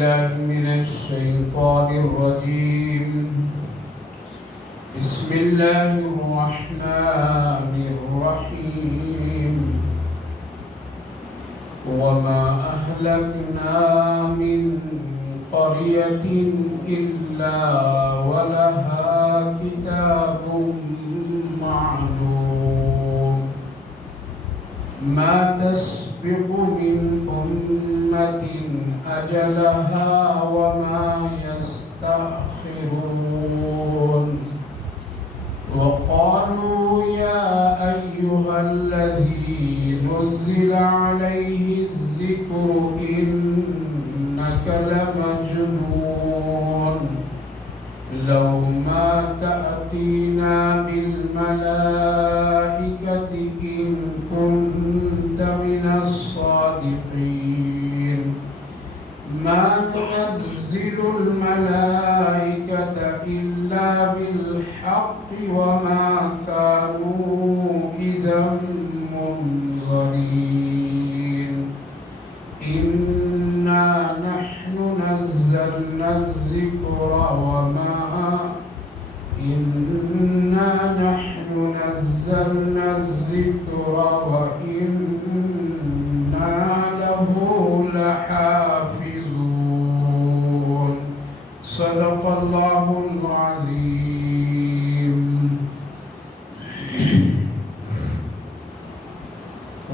بالله من الشيطان الرجيم. بسم الله الرحمن الرحيم. وما أهلكنا من قرية إلا ولها كتاب معلوم ما تسبق من أمة أجلها وما يستأخرون. وقالوا يا أيها الذي نزل عليه الذكر إنك لمجنون لو ما تأتينا بالملائكة إن كنت من الصادقين. ما تنزل الملائكة إلا بالحق وما كانوا إذا منظرين. إنا نحن نزلنا الذكر وإنا له لحافظون. صدق الله العظيم.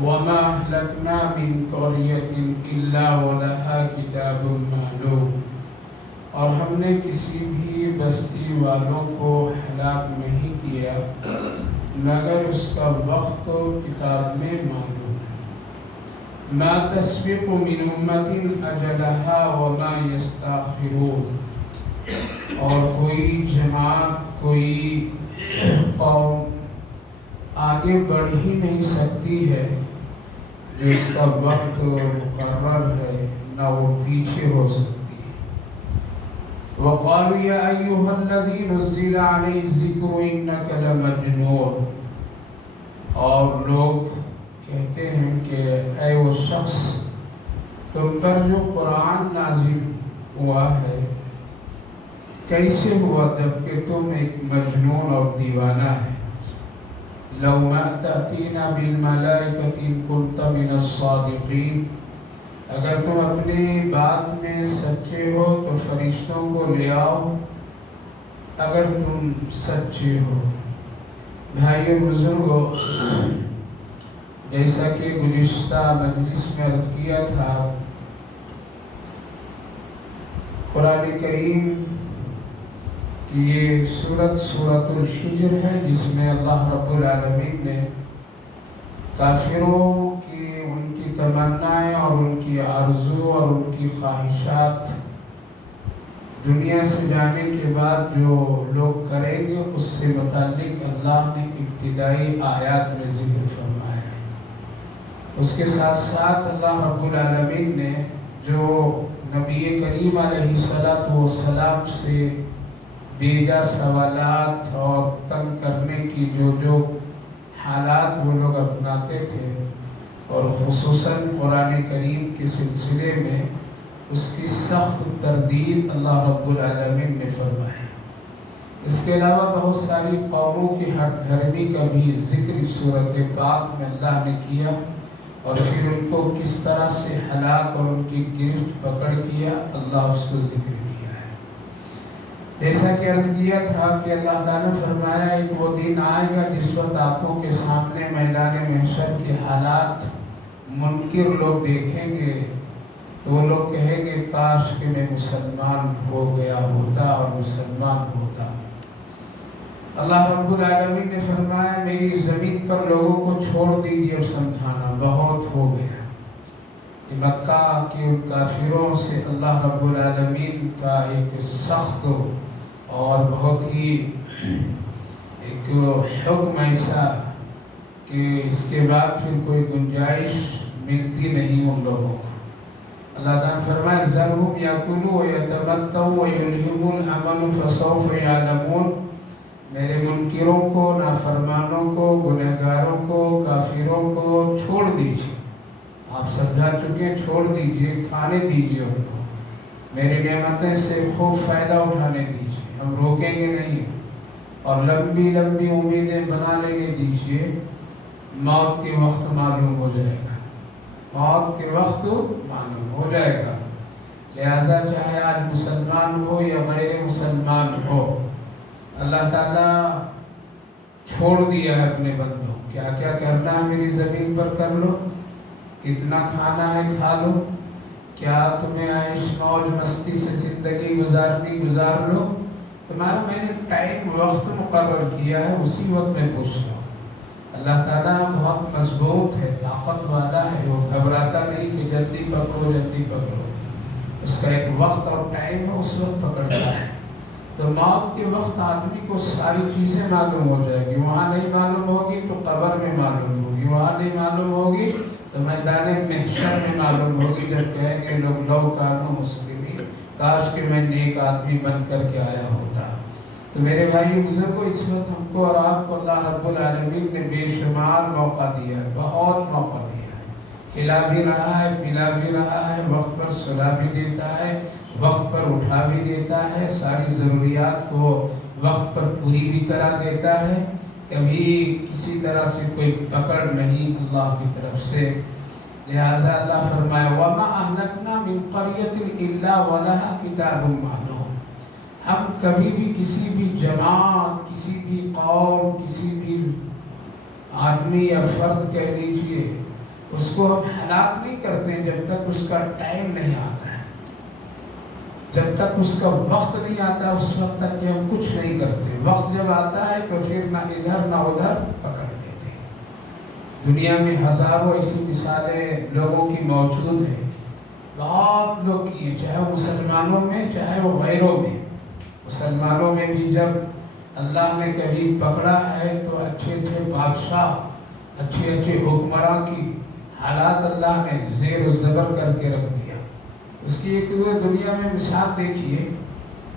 وما أهلكنا من قرية إلا ولها كتاب معلوم. اور ہم نے کسی بھی بستی والوں کو ہلاک نہیں کیا مگر اس کا وقت کتاب میں معلوم. ما تسبق من امت اجلها وما يستأخرون. اور کوئی جماعت کوئی قوم آگے بڑھ ہی نہیں سکتی ہے جو اس کا وقت مقرر ہے نہ وہ پیچھے ہو سکتی. وقالوا يا أيها الذي نزل عليه الذكر إنك لمجنون. اور لوگ کہتے ہیں کہ اے وہ شخص تم پر جو قرآن نازل ہوا ہے کیسے ہوا جبکہ تم ایک مجنون اور دیوانہ ہے. لو ما تأتینا بالملائکة إن كنت من الصادقین. اگر تم اپنی بات میں سچے ہو تو فرشتوں کو لے آؤ اگر تم سچے ہو. بھائیو بزرگو، جیسا کہ گزشتہ مجلس میں عرض کیا تھا، قرآن کریم کی یہ سورۃ الحجر ہے جس میں اللہ رب العالمین نے کافروں کی ان کی تمنائیں اور ان کی آرزو اور ان کی خواہشات دنیا سے جانے کے بعد جو لوگ کریں گے اس سے متعلق اللہ نے ابتدائی آیات میں ذکر فرمایا. اس کے ساتھ ساتھ اللہ رب العالمین نے جو نبی کریم علیہ السلام سے بیجا سوالات اور تنگ کرنے کی جو حالات وہ لوگ اپناتے تھے اور خصوصاً قرآن کریم کے سلسلے میں اس کی سخت تردید اللہ رب العالمین نے فرمایا. اس کے علاوہ بہت ساری قوموں کی ہٹ دھرمی کا بھی ذکر اس سورۃ پاک میں اللہ نے کیا اور پھر ان کو کس طرح سے ہلاک اور ان کی گرفت پکڑ کیا اللہ اس کو ذکر کیا ہے. جیسا کہ عرض کیا تھا کہ اللہ تعالیٰ نے فرمایا ایک وہ دن آئے گا جس وقت آنکھوں کے سامنے میدان محشر کے حالات منکر لوگ دیکھیں گے تو وہ لوگ کہیں گے کاش کہ میں مسلمان ہو گیا ہوتا اور مسلمان ہوتا. اللہ رب العالمین نے فرمایا میری زمین پر لوگوں کو چھوڑ دیجیے اور سمجھانا بہت ہو گیا. مکہ کے کافروں سے اللہ رب العالمین کا ایک سخت اور بہت ہی ایک حکم ایسا کہ اس کے بعد پھر کوئی گنجائش ملتی نہیں ان لوگوں کو. اللہ تعالیٰ فرمائے ذرہم یاکلوا ویتمتعوا ویلہموا الامل فسوف یعلمون. میرے منکروں کو، نافرمانوں کو، گنہگاروں کو، کافروں کو چھوڑ دیجیے. آپ سمجھا چکے، چھوڑ دیجیے، کھانے دیجیے ان کو. میری نعمتیں سے خوب فائدہ اٹھانے دیجیے، ہم روکیں گے نہیں، اور لمبی لمبی امیدیں بنا لینے دیجیے۔ موت کے وقت معلوم ہو جائے گا، موت کے وقت معلوم ہو جائے گا۔ لہذا چاہے آج مسلمان ہو یا غیر مسلمان ہو، اللہ تعالیٰ چھوڑ دیا ہے اپنے بندوں، کیا کیا کرنا ہے میری زمین پر کر لو، کتنا کھانا ہے کھا لو، کیا تمہیں عیش موج مستی سے زندگی گزارنی گزار لو، تمہارا میں نے ٹائم وقت مقرر کیا ہے، اسی وقت میں پوچھ رہا ہوں۔ اللہ تعالیٰ بہت مضبوط ہے، طاقت والا ہے، وہ گھبراتا نہیں کہ جلدی پکڑو جلدی پکڑو، اس کا ایک وقت اور ٹائم ہے، اس وقت پکڑتا ہے۔ تو موت کے وقت آدمی کو ساری چیزیں معلوم ہو جائے گی، وہاں نہیں معلوم ہوگی تو قبر میں معلوم ہوگی، وہاں نہیں معلوم ہوگی تو میدان محشر میں معلوم ہوگی، جب کہیں گے لوگ لو کانو مسلمین، کاش کہ میں نیک آدمی بن کر کے آیا ہوتا۔ تو میرے بھائی بزرگوں، اس وقت ہم کو اور آپ کو اللہ رب العالمین نے بے شمار موقع دیا ہے، بہت موقع دیا ہے، کھلا بھی رہا ہے، پلا بھی رہا ہے، وقت پر سلا بھی دیتا ہے، وقت پر اٹھا بھی دیتا ہے، ساری ضروریات کو وقت پر پوری بھی کرا دیتا ہے، کبھی کسی طرح سے کوئی پکڑ نہیں اللہ کی طرف سے۔ لہذا اللہ فرمائے وَمَا أَهْلَكْنَا مِنْ قَرْيَةٍ إِلَّا وَلَهَا كِتَابٌ مَعْلُومٌ، ہم کبھی بھی کسی بھی جماعت، کسی بھی قوم، کسی بھی آدمی یا فرد کہہ لیجئے، اس کو ہم ہلاک نہیں کرتے جب تک اس کا ٹائم نہیں آتا ہے، جب تک اس کا وقت نہیں آتا اس وقت تک کہ ہم کچھ نہیں کرتے، وقت جب آتا ہے تو پھر نہ ادھر نہ ادھر پکڑ لیتے ہیں۔ دنیا میں ہزاروں ایسی مثالیں لوگوں کی موجود ہیں، بہت لوگ کیے، چاہے وہ مسلمانوں میں چاہے وہ غیروں میں۔ مسلمانوں میں بھی جب اللہ نے کبھی پکڑا ہے تو اچھے اچھے بادشاہ، اچھے اچھے حکمراں کی حالات اللہ نے زیر و زبر کر کے رکھ دیا۔ اس کی ایک دنیا میں مثال دیکھیے،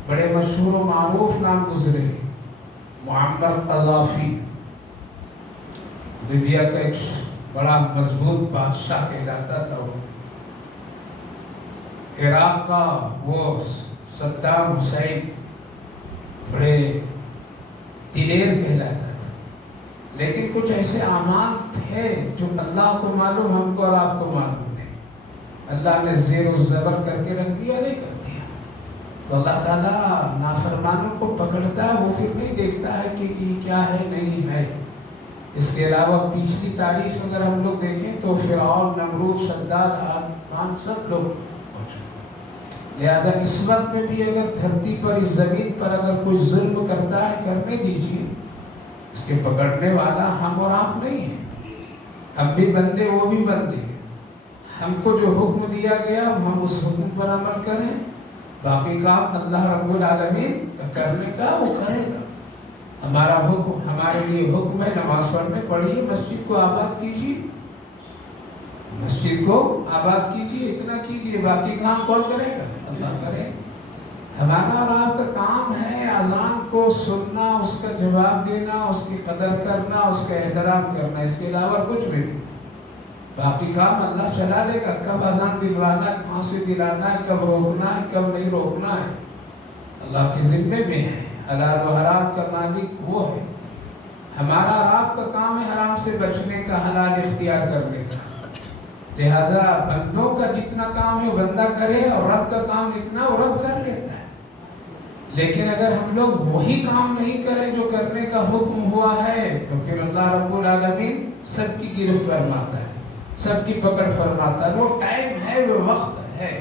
بڑے مشہور و معروف نام گزرے، معمر قذافی، لیبیا کا ایک بڑا مضبوط بادشاہ کہلاتا تھا وہ، عراق کا وہ صدام حسین بڑے دلیر کہلاتا تھا، لیکن کچھ ایسے اعمال تھے جو اللہ کو معلوم، ہم کو اور آپ کو معلوم نہیں، اللہ نے زیر و زبر کر کے رکھ دیا، نہیں کر دیا۔ تو اللہ تعالیٰ نافرمانوں کو پکڑتا ہے، وہ پھر نہیں دیکھتا ہے کہ یہ کیا ہے نہیں ہے۔ اس کے علاوہ پچھلی تاریخ اگر ہم لوگ دیکھیں تو فرعون، نمرود، شداد، عاد سب لوگ، لہذا اس وقت میں بھی اگر دھرتی پر اس زمین پر اگر کوئی ظلم کرتا ہے کرنے دیجیے، اس کے پکڑنے والا ہم اور آپ نہیں ہیں، ہم بھی بندے وہ بھی بندے، ہم کو جو حکم دیا گیا ہم اس حکم پر عمل کریں، باقی کام اللہ رب العالمین کا کرنے کا وہ کرے گا۔ ہمارا حکم، ہمارے لیے حکم ہے نماز پڑھنے، پڑھیے، مسجد کو آباد کیجیے، مسجد کو آباد کیجیے، اتنا کیجیے، باقی کام کون کرے گا؟ اللہ کرے۔ ہمارا اور آپ کا کام ہے اذان کو سننا، اس کا جواب دینا، اس کی قدر کرنا، اس کا احترام کرنا، اس کے علاوہ کچھ بھی نہیں۔ باقی کام اللہ چلا لے گا، کب اذان دلوانا ہے، کہاں سے دلانا ہے، کب روکنا ہے، کب نہیں روکنا ہے، اللہ کے ذمے میں ہے۔ حلال و حرام کا مالک وہ ہے، ہمارا اور آپ کا کام ہے حرام سے بچنے کا، حلال اختیار کرنے کا۔ لہذا بندوں کا جتنا کام ہے بندہ کرے، اور رب کا کام جتنا وہ رب کر لیتا ہے۔ لیکن اگر ہم لوگ وہی کام نہیں کریں جو کرنے کا حکم ہوا ہے تو پھر اللہ رب العالمین سب کی گرفت فرماتا ہے، سب کی پکڑ فرماتا ہے۔ وہ ٹائم ہے، وہ وقت ہے۔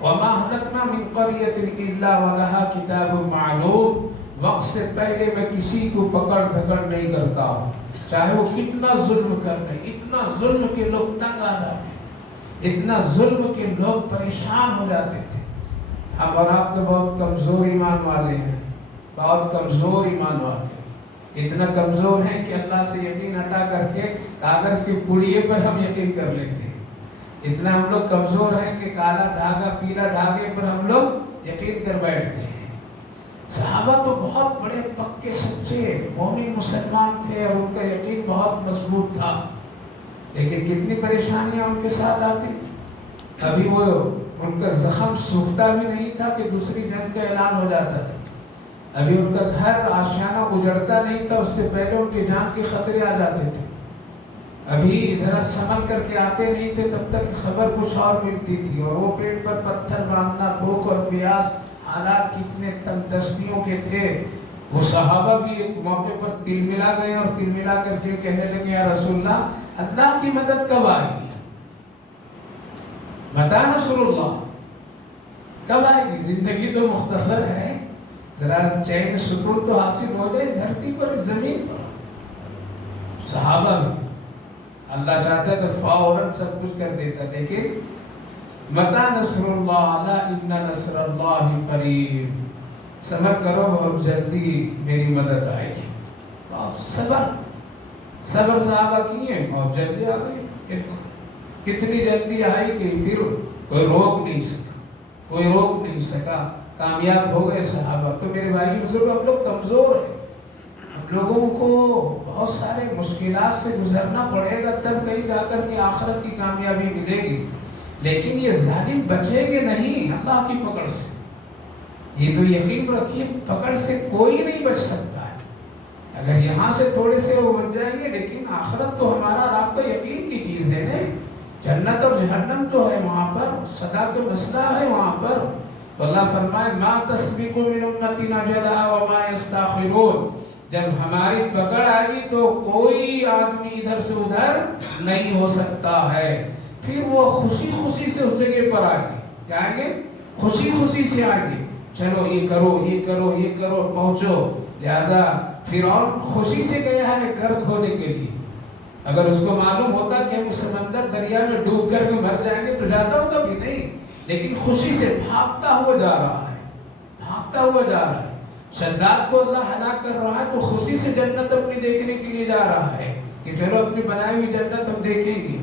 وَمَا أَهْلَكْنَا مِنْ قَرْيَةٍ إِلَّا وَلَهَا كِتَابٌ مَعْلُومٌ، وقت سے پہلے میں کسی کو پکڑ دھکڑ نہیں کرتا ہوں، چاہے وہ کتنا ظلم کر رہے، اتنا ظلم کہ لوگ تنگ آ جاتے، اتنا ظلم کہ لوگ پریشان ہو جاتے تھے۔ ہم اور آپ تو بہت کمزور ایمان والے ہیں، بہت کمزور ایمان والے، اتنا کمزور ہیں کہ اللہ سے یقین ہٹا کر کے کاغذ کے پڑیے پر ہم یقین کر لیتے ہیں۔ اتنا ہم لوگ کمزور ہیں کہ کالا دھاگا پیلا دھاگے پر ہم لوگ یقین کر بیٹھتے ہیں۔ صحابہ تو بہت بڑے پکے سچے مومن مسلمان تھے اور ان کا یقین بہت مضبوط تھا، لیکن کتنی پریشانیاں ان کے ساتھ آتی۔ ابھی وہ ان کا زخم سوکھتا بھی نہیں تھا کہ دوسری جنگ کا اعلان ہو جاتا تھا. ابھی ان کا گھر آشیانہ اجڑتا نہیں تھا، اس سے پہلے ان کی جان کے خطرے آ جاتے تھے. ابھی ذرا سنبھل کر کے آتے نہیں تھے تب تک خبر کچھ اور ملتی تھی، اور وہ پیٹ پر پتھر باندھنا، بھوک اور پیاس، حالات کتنے تنگ دستیوں کے تھے. وہ صحابہ بھی ایک موقع پر تل ملا گئے اور تل ملا کر کے کہنے لگے یا رسول اللہ، اللہ کی مدد کب آئے گی؟ متی نصر اللہ، کب آئے گی؟ زندگی تو مختصر ہے، ذرا چین سکون تو حاصل ہو جائے دھرتی پر، زمین پر. صحابہ بھی اللہ چاہتا تو فوراً سب کچھ کر دیتا، لیکن متی نصر اللہ الا ان نصر اللہ قریب، صبر کرو بہت جلدی میری مدد آئے گی. صبر صحابہ کیے، بہت جلدی آ گئی. کتنی جلدی آئی کہ پھر کوئی روک نہیں سکا، کامیاب ہو گئے صحابہ. تو میرے بھائی بزرگ، ہم لوگ کمزور ہیں، ہم لوگوں کو بہت سارے مشکلات سے گزرنا پڑے گا، تب کہیں جا کر کے آخرت کی کامیابی ملے گی. لیکن یہ ظالم بچیں گے نہیں اللہ کی پکڑ سے، یہ تو یقین رکھیے پکڑ سے کوئی نہیں بچ سکتا ہے. اگر یہاں سے تھوڑے سے وہ بچ جائیں گے، لیکن آخرت تو ہمارا رب کا یقین کی چیز ہے نا. جنت اور جہنم تو ہے وہاں پر، صدا کا مسئلہ ہے وہاں پر. تو اللہ فرمائے ما تسبق من امتی نجلا وما یستاخرون، جب ہماری پکڑ آئے گی تو کوئی آدمی ادھر سے ادھر نہیں ہو سکتا ہے. پھر وہ خوشی سے اس جگہ پر آئیں گے، جائیں گے خوشی سے آئیں گے، چلو یہ کرو پہنچو. لہذا فرعون خوشی سے گیا ہے گھر کھونے کے لیے. اگر اس کو معلوم ہوتا کہ ہم سمندر دریا میں ڈوب کر کے مر جائیں گے تو جاتا ہوگا بھی نہیں، لیکن خوشی سے بھاگتا ہوا جا رہا ہے. شداد کو اللہ ہلاک کر رہا ہے تو خوشی سے جنت اپنی دیکھنے کے لیے جا رہا ہے کہ چلو اپنی بنائی ہوئی جنت ہم دیکھیں گے.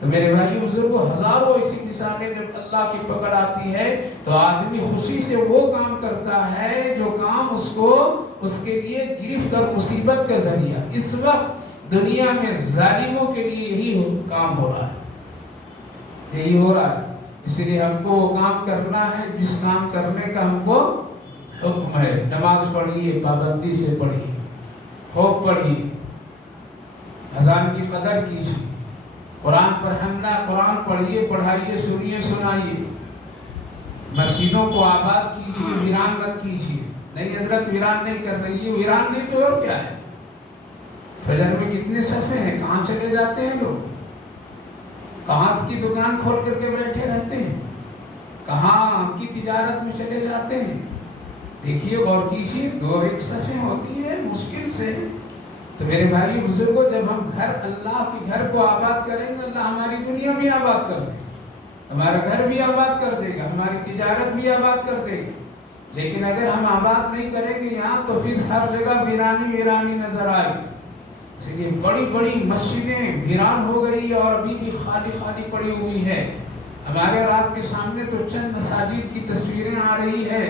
تو میرے بھائی بزرگوں، ہزاروں ایسی مثالیں جب اللہ کی پکڑ آتی ہے تو آدمی خوشی سے وہ کام کرتا ہے جو کام اس کے لیے گرفت اور مصیبت کا ذریعہ. اس وقت دنیا میں ظالموں کے لیے یہی کام ہو رہا ہے. اس لیے ہم کو وہ کام کرنا ہے جس کام کرنے کا ہم کو حکم ہے. نماز پڑھیے، پابندی سے پڑھیے، خوب پڑھیے، اذان کی قدر کیجیے، قرآن پر حملہ، قرآن پڑھیے، پڑھائیے، سنیے، سنائیے. مسجدوں کو آباد کیجیے، ویران مت کیجیے. نہیں حضرت ویران نہیں کر رہی، یہ ویران نہیں تو اور کیا ہے؟ فجر میں کتنے صفحے ہیں، کہاں چلے جاتے ہیں لوگ؟ کہاں کی دکان کھول کر کے بیٹھے رہتے ہیں، کہاں کی تجارت میں چلے جاتے ہیں. دیکھیے، غور کیجیے، 2-1 صفحے ہوتی ہے مشکل سے. تو میرے بھائی بزرگوں، جب ہم اللہ کے گھر کو آباد کریں گے، اللہ ہماری دنیا بھی آباد کر دے گا، ہمارا گھر بھی آباد کر دے گا، ہماری تجارت بھی آباد کر دے گا. لیکن اگر ہم آباد نہیں کریں گے یہاں تو پھر ہر جگہ ویرانی نظر آئے گی. اس لیے بڑی مسجدیں ویران ہو گئی اور ابھی بھی خالی پڑی ہوئی ہے. ہمارے اور آپ کے سامنے تو چند مساجد کی تصویریں آ رہی ہے،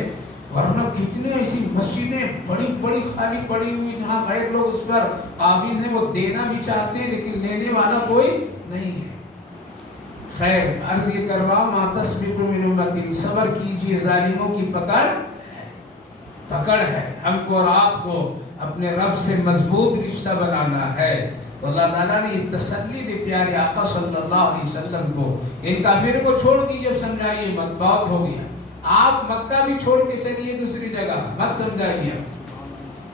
ورنہ کتنے ایسی مسجدیں بڑی خالی پڑی ہوئی جہاں غیر لوگ اس پر قابض ہیں، وہ دینا بھی چاہتے ہیں لیکن لینے والا کوئی نہیں ہے. خیر، عرض یہ کر رہا ہوں، ما تسبق من امتی، صبر کیجیے، ظالموں کی پکڑ ہے. ہم کو اور آپ کو اپنے رب سے مضبوط رشتہ بنانا ہے. تو اللہ تعالیٰ نے یہ تسلی دی پیارے آقا صلی اللہ علیہ وسلم کو. ان کافر کو چھوڑ دیجئے، سمجھائیے مت، بہت ہو گیا. آپ مکہ بھی چھوڑ کے چلیے دوسری جگہ، مت سمجھائیے.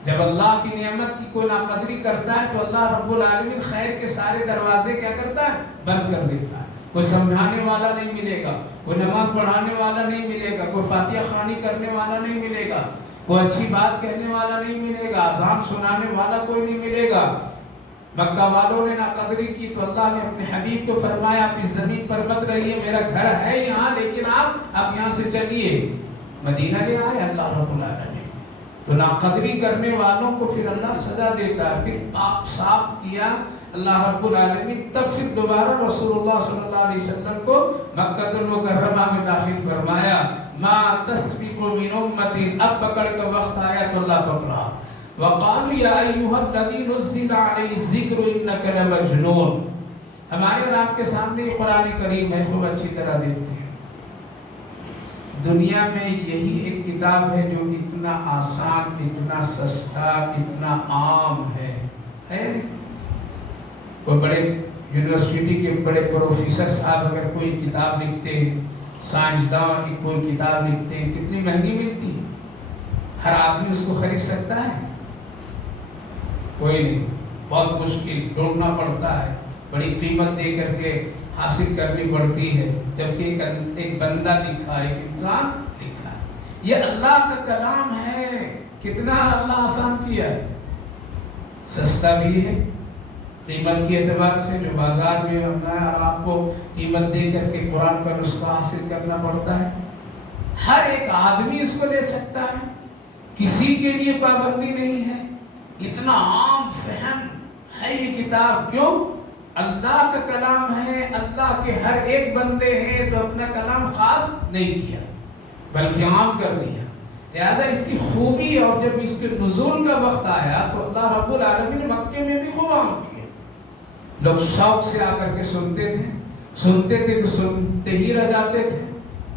جب اللہ کی نعمت کی کوئی ناقدری کرتا ہے تو اللہ رب العالمین خیر کے سارے دروازے کیا کرتا ہے؟ بند کر دیتا ہے. کوئی سمجھانے والا نہیں ملے گا، کوئی نماز پڑھانے والا نہیں ملے گا، کوئی فاتحہ خوانی کرنے والا نہیں ملے گا، کوئی اچھی بات کہنے والا نہیں ملے گا، اذان سنانے والا کوئی نہیں ملے گا. مکہ والوں نے ناقدری کی تو اللہ نے اپنے حبیب کو فرمایا آپ اس زمین پر مت رہیے، میرا گھر ہے یہاں، لیکن آپ یہاں سے چلیے. مدینہ لے آئے اللہ رب العالمین. تو ناقدری کرنے والوں کو پھر اللہ سزا دیتا ہے. پھر پاک صاف کیا اللہ رب العالمین، تب پھر دوبارہ رسول اللہ صلی اللہ علیہ وسلم کو مکہ المکرمہ میں داخل فرمایا. ما تسبق من امتی، اب پکڑ کا وقت آیا تو اللہ پکڑا. وقالوا یا ایھا الذی نزل علیہ الذکر انک لمجنون. ہمارے اور آپ کے سامنے قرآن کریم ہے، خوب اچھی طرح دیکھتے ہیں. دنیا میں یہی ایک کتاب ہے جو اتنا آسان، اتنا سستا، اتنا عام ہے کوئی بڑے یونیورسٹی کے بڑے پروفیسر صاحب اگر کوئی کتاب لکھتے ہیں، سائنسداں کوئی کتاب لکھتے ہیں، کتنی مہنگی ملتی ہے؟ ہر آدمی اس کو خرید سکتا ہے؟ کوئی نہیں، بہت مشکل ڈھونڈنا پڑتا ہے، بڑی قیمت دے کر کے حاصل کرنی پڑتی ہے، جبکہ ایک بندہ لکھا ہے، ایک انسان لکھا ہے۔ یہ اللہ کا کلام ہے، کتنا اللہ آسان کیا ہے، سستا بھی ہے قیمت کے اعتبار سے، جو بازار میں ہونا ہے اور آپ کو قیمت دے کر کے قرآن کا نسخہ حاصل کرنا پڑتا ہے۔ ہر ایک آدمی اس کو لے سکتا ہے، کسی کے لیے پابندی نہیں ہے، اتنا عام فہم ہے یہ کتاب۔ کیوں؟ اللہ کا کلام ہے، اللہ کے ہر ایک بندے ہیں تو اپنا کلام خاص نہیں کیا بلکہ عام کر دیا۔ لہذا اس کی خوبی، اور جب اس کے نزول کا وقت آیا تو اللہ رب العالمین نے مکے میں بھی خوب عام کیا، لوگ شوق سے آ کر کے سنتے تھے تو سنتے ہی رہ جاتے تھے۔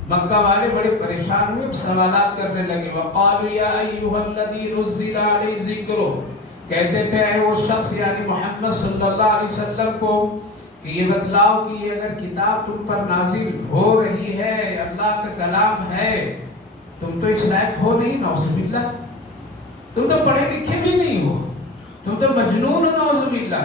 مکہ والے بڑے پریشان ہوئے، سوالات کرنے لگے، وقالوا یا ایھا الذی نزل علیہ الذکر، کہتے تھے اے وہ شخص یعنی محمد صلی اللہ علیہ وسلم کو کہ یہ بتلاؤ کہ یہ اگر کتاب تم پر نازل ہو رہی ہے، اللہ کا کلام ہے، تم تو اس لائق ہو نہیں، نعوذ باللہ، تم تو پڑھے لکھے بھی نہیں ہو، تم تو مجنون ہو، نعوذ باللہ،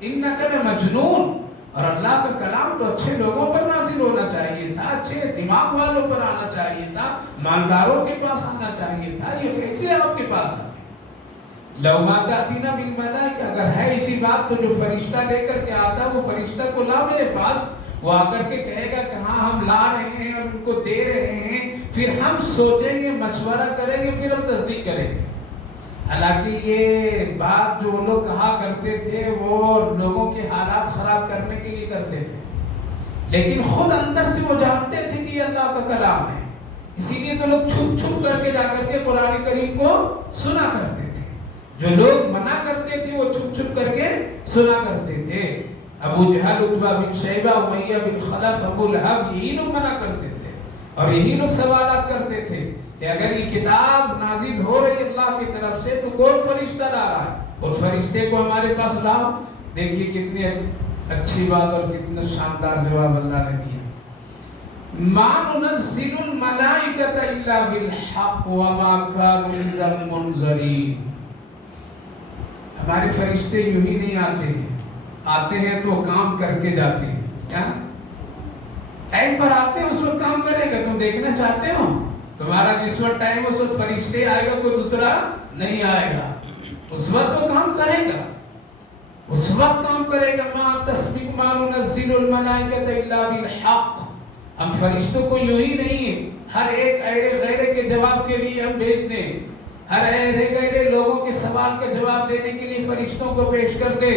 انک لمجنون۔ اور اللہ کا کلام تو اچھے لوگوں پر نازل ہونا چاہیے تھا، اچھے دماغ والوں پر آنا چاہیے تھا، مالداروں کے پاس آنا چاہیے تھا، یہ کیسے آپ کے پاس آ گیا؟ لو ما تأتینا بالملائکہ، اگر ہے اسی بات تو جو فرشتہ لے کر کے آتا وہ فرشتہ کو لا میرے پاس، وہ آ کر کے کہے گا کہ ہاں ہم لا رہے ہیں اور ان کو دے رہے ہیں، پھر ہم سوچیں گے، مشورہ کریں گے، پھر ہم تصدیق کریں گے۔ حالانکہ یہ بات جو لوگ کہا کرتے تھے وہ لوگوں کے حالات خراب کرنے کے لیے کرتے تھے، لیکن خود اندر سے وہ جانتے تھے کہ یہ اللہ کا کلام ہے، اسی لیے تو لوگ چھپ چھپ کر کے جا کر کے قرآن کریم کو سنا کرتے تھے۔ جو لوگ منع کرتے تھے وہ چھپ چھپ کر کے سنا کرتے تھے۔ ابو جہل، عتبہ بن شیبہ، امیہ بن خلف، ابو لہب، یہی لوگ منع کرتے تھے اور یہی لوگ سوالات کرتے تھے کہ اگر یہ کتاب نازل ہو رہی اللہ کی طرف سے تو کون فرشتہ لا رہا ہے، اس فرشتے کو ہمارے پاس لاؤ۔ دیکھیے کتنی اچھی بات اور کتنا شاندار جواب اللہ نے دیا۔ ما ننزل الملائکۃ الا بالحق وما كانوا منذرین، ہمارے فرشتے یوں ہی نہیں آتے ہیں تو کام کر کے جاتے ہیں، کیا ٹائم پر آتے ہیں اس وقت کام کرے گا؟ تم دیکھنا چاہتے ہو تمہارا جس وقت ٹائم اس وقت فرشتے آئے گا، کوئی دوسرا نہیں آئے گا، اس وقت وہ کام کرے گا، اس وقت کام کرے گا۔ ما تسبق ما ننزل الملائکۃ الا بالحق، ہم فرشتوں کو یوں ہی نہیں ہر ایک ایرے غیرے کے جواب کے لیے ہم بھیج دیں، ہر ایرے غیرے لوگوں کے سوال کا جواب دینے کے لیے فرشتوں کو پیش کر دے،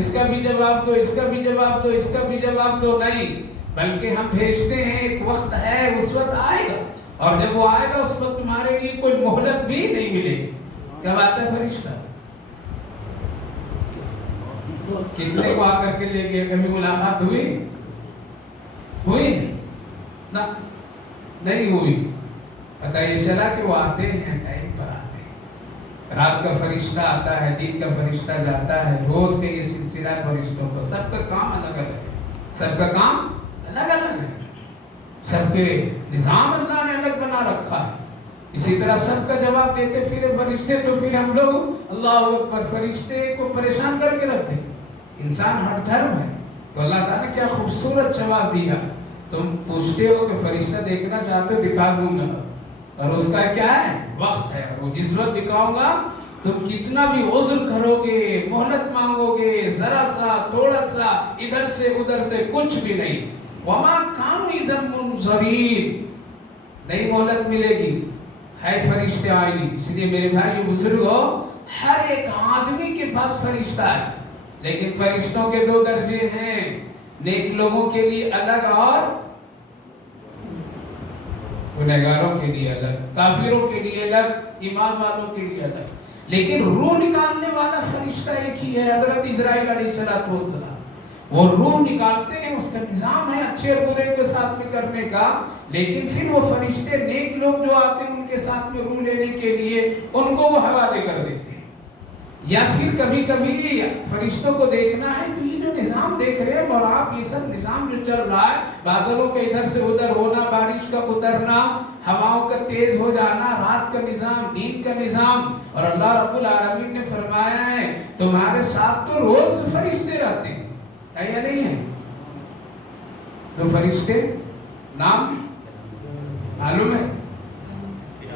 اس کا بھی جواب دو، اس کا بھی جواب دو، اس کا بھی جواب دو، نہیں، بلکہ ہم بھیجتے ہیں، ایک وقت ہے، اس وقت آئے گا، اور جب وہ آئے گا اس وقت تمہارے لیے کوئی مہلت بھی نہیں ملے گی۔ کب آتا ہے فرشتہ؟ کتنے کو آ کر کے لے گئے؟ کبھی ملاقات ہوئی نہ نہیں ہوئی؟ پتہ یہ چلا کہ وہ آتے ہیں، ٹائم پر آتے ہیں، رات کا فرشتہ آتا ہے، دن کا فرشتہ جاتا ہے، روز کے یہ سلسلہ فرشتوں کا، سب کا کام الگ الگ ہے، سب کا کام الگ الگ ہے، سب کے نظام اللہ نے الگ بنا رکھا ہے، اسی طرح سب کا جواب دیتے پھر فرشتے، تو پھر ہم لوگ اللہ اکبر فرشتے کو پریشان کر کے رکھتے ہیں۔ انسان ہر دھرم ہے، تو اللہ تعالیٰ نے کیا خوبصورت جواب دیا، تم پوچھتے ہو کہ فرشتہ دیکھنا چاہتے ہو، دکھا دوں گا، اور اس کا کیا ہے؟ وقت ہے، وہ جس وقت دکھاؤں گا تم کتنا بھی عذر کرو گے، مہلت مانگو گے، ذرا سا تھوڑا سا ادھر سے ادھر سے کچھ بھی نہیں، وما كانوا اذا منذرین، نہیں مہلت ملے گی، ہے فرشتے آئیں گے۔ اس لیے میرے بھائی بزرگو، ہر ایک آدمی کے پاس فرشتہ ہے، لیکن فرشتوں کے دو درجے ہیں، نیک لوگوں کے لیے الگ اور گنہگاروں کے لیے الگ، کافروں کے لیے الگ، ایمان والوں کے لیے الگ، لیکن روح نکالنے والا فرشتہ ایک ہی ہے، حضرت اسرائیل علیہ السلام، وہ روح نکالتے ہیں، اس کا نظام ہے اچھے اور برے کے ساتھ میں کرنے کا، لیکن پھر وہ فرشتے نیک لوگ جو آتے ہیں ان کے ساتھ میں روح لینے کے لیے ان کو وہ حوالے کر دیتے ہیں۔ یا پھر کبھی کبھی فرشتوں کو دیکھنا ہے تو یہ جو نظام دیکھ رہے ہیں اور آپ، یہ سب نظام جو چل رہا ہے، بادلوں کا ادھر سے ادھر ہونا، بارش کا اترنا، ہواؤں کا تیز ہو جانا، رات کا نظام، دن کا نظام، اور اللہ رب العالمین نے فرمایا ہے تمہارے ساتھ تو روز فرشتے رہتے ہیں، ہے یا نہیں ہے؟ تو فرشتے نام معلوم ہے؟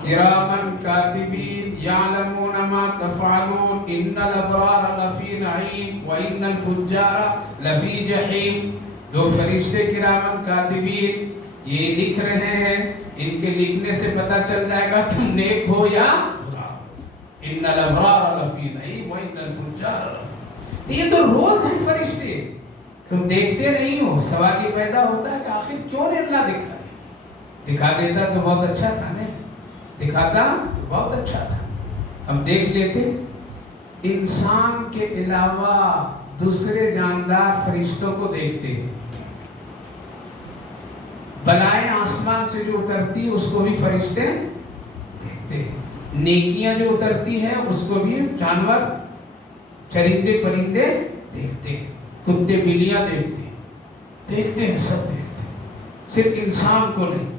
کرامن کاتبین یعلمون ما تفعلون ان الابرار لفی نعیم وان الفجار لفی جحیم۔ دو فرشتے کرامن کاتبین یہ لکھ رہے ہیں، ان کے لکھنے سے پتہ چل جائے گا تم نیک ہو یا برا۔ ان الابرار لفی نعیم وان الفجار، یہ تو روز ہیں فرشتے، تم دیکھتے نہیں ہو۔ سوال یہ پیدا ہوتا ہے کہ آخر کیوں نہیں اللہ دکھا رہے؟ دکھا دیتا تو بہت اچھا تھا نا، دکھاتا تو بہت اچھا تھا، ہم دیکھ لیتے۔ انسان کے علاوہ دوسرے جاندار فرشتوں کو دیکھتے ہیں، بلائیں آسمان سے جو اترتی اس کو بھی فرشتے دیکھتے ہیں، نیکیاں جو اترتی ہیں اس کو بھی جانور، چرندے پرندے دیکھتے ہیں، کتے بلیاں دیکھتے ہیں، سب دیکھتے ہیں، صرف انسان کو نہیں۔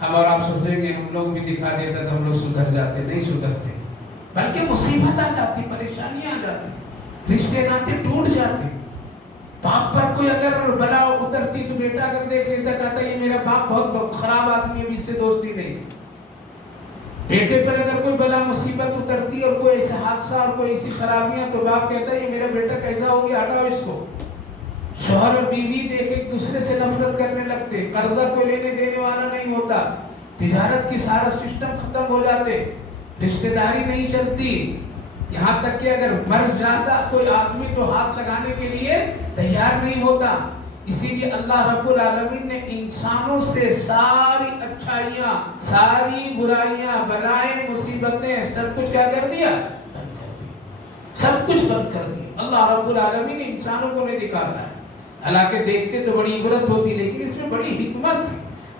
ہم اور آپ سوچیں گے ہم لوگ بھی دکھا دیتا تو ہم لوگ سدھر جاتے، نہیں سدھرتے، بلکہ مصیبت آ جاتی، پریشانیاں آ جاتی، رشتے ناتے ٹوٹ جاتے۔ تو آپ پر کوئی اگر بلا اترتی تو بیٹا اگر دیکھ لیتا کہتا یہ میرا باپ بہت خراب آدمی ہے، اب اس سے دوستی نہیں۔ بیٹے پر اگر کوئی بلا مصیبت اترتی اور کوئی ایسا حادثہ اور کوئی ایسی خرابیاں تو باپ کہتا ہے یہ میرا بیٹا کیسا ہو گیا، ہٹاؤ اس کو۔ شوہر اور بیوی دیکھ ایک دوسرے سے نفرت کرنے لگتے، قرضہ کوئی لینے دینے والا نہیں ہوتا، تجارت کی سارا سسٹم ختم ہو جاتے، رشتہ داری نہیں چلتی، یہاں تک کہ اگر مر جاتا کوئی آدمی تو ہاتھ لگانے کے لیے تیار نہیں ہوتا۔ اسی لیے اللہ رب العالمین نے انسانوں سے ساری اچھائیاں، ساری برائیاں، بلائیں، مصیبتیں سب کچھ کیا کر دیا؟ سب کچھ بند کر دیا۔ اللہ رب العالمین انسانوں کو نہیں دکھاتا ہے، حالانکہ دیکھتے تو بڑی عبرت ہوتی، لیکن اس میں بڑی حکمت ہے۔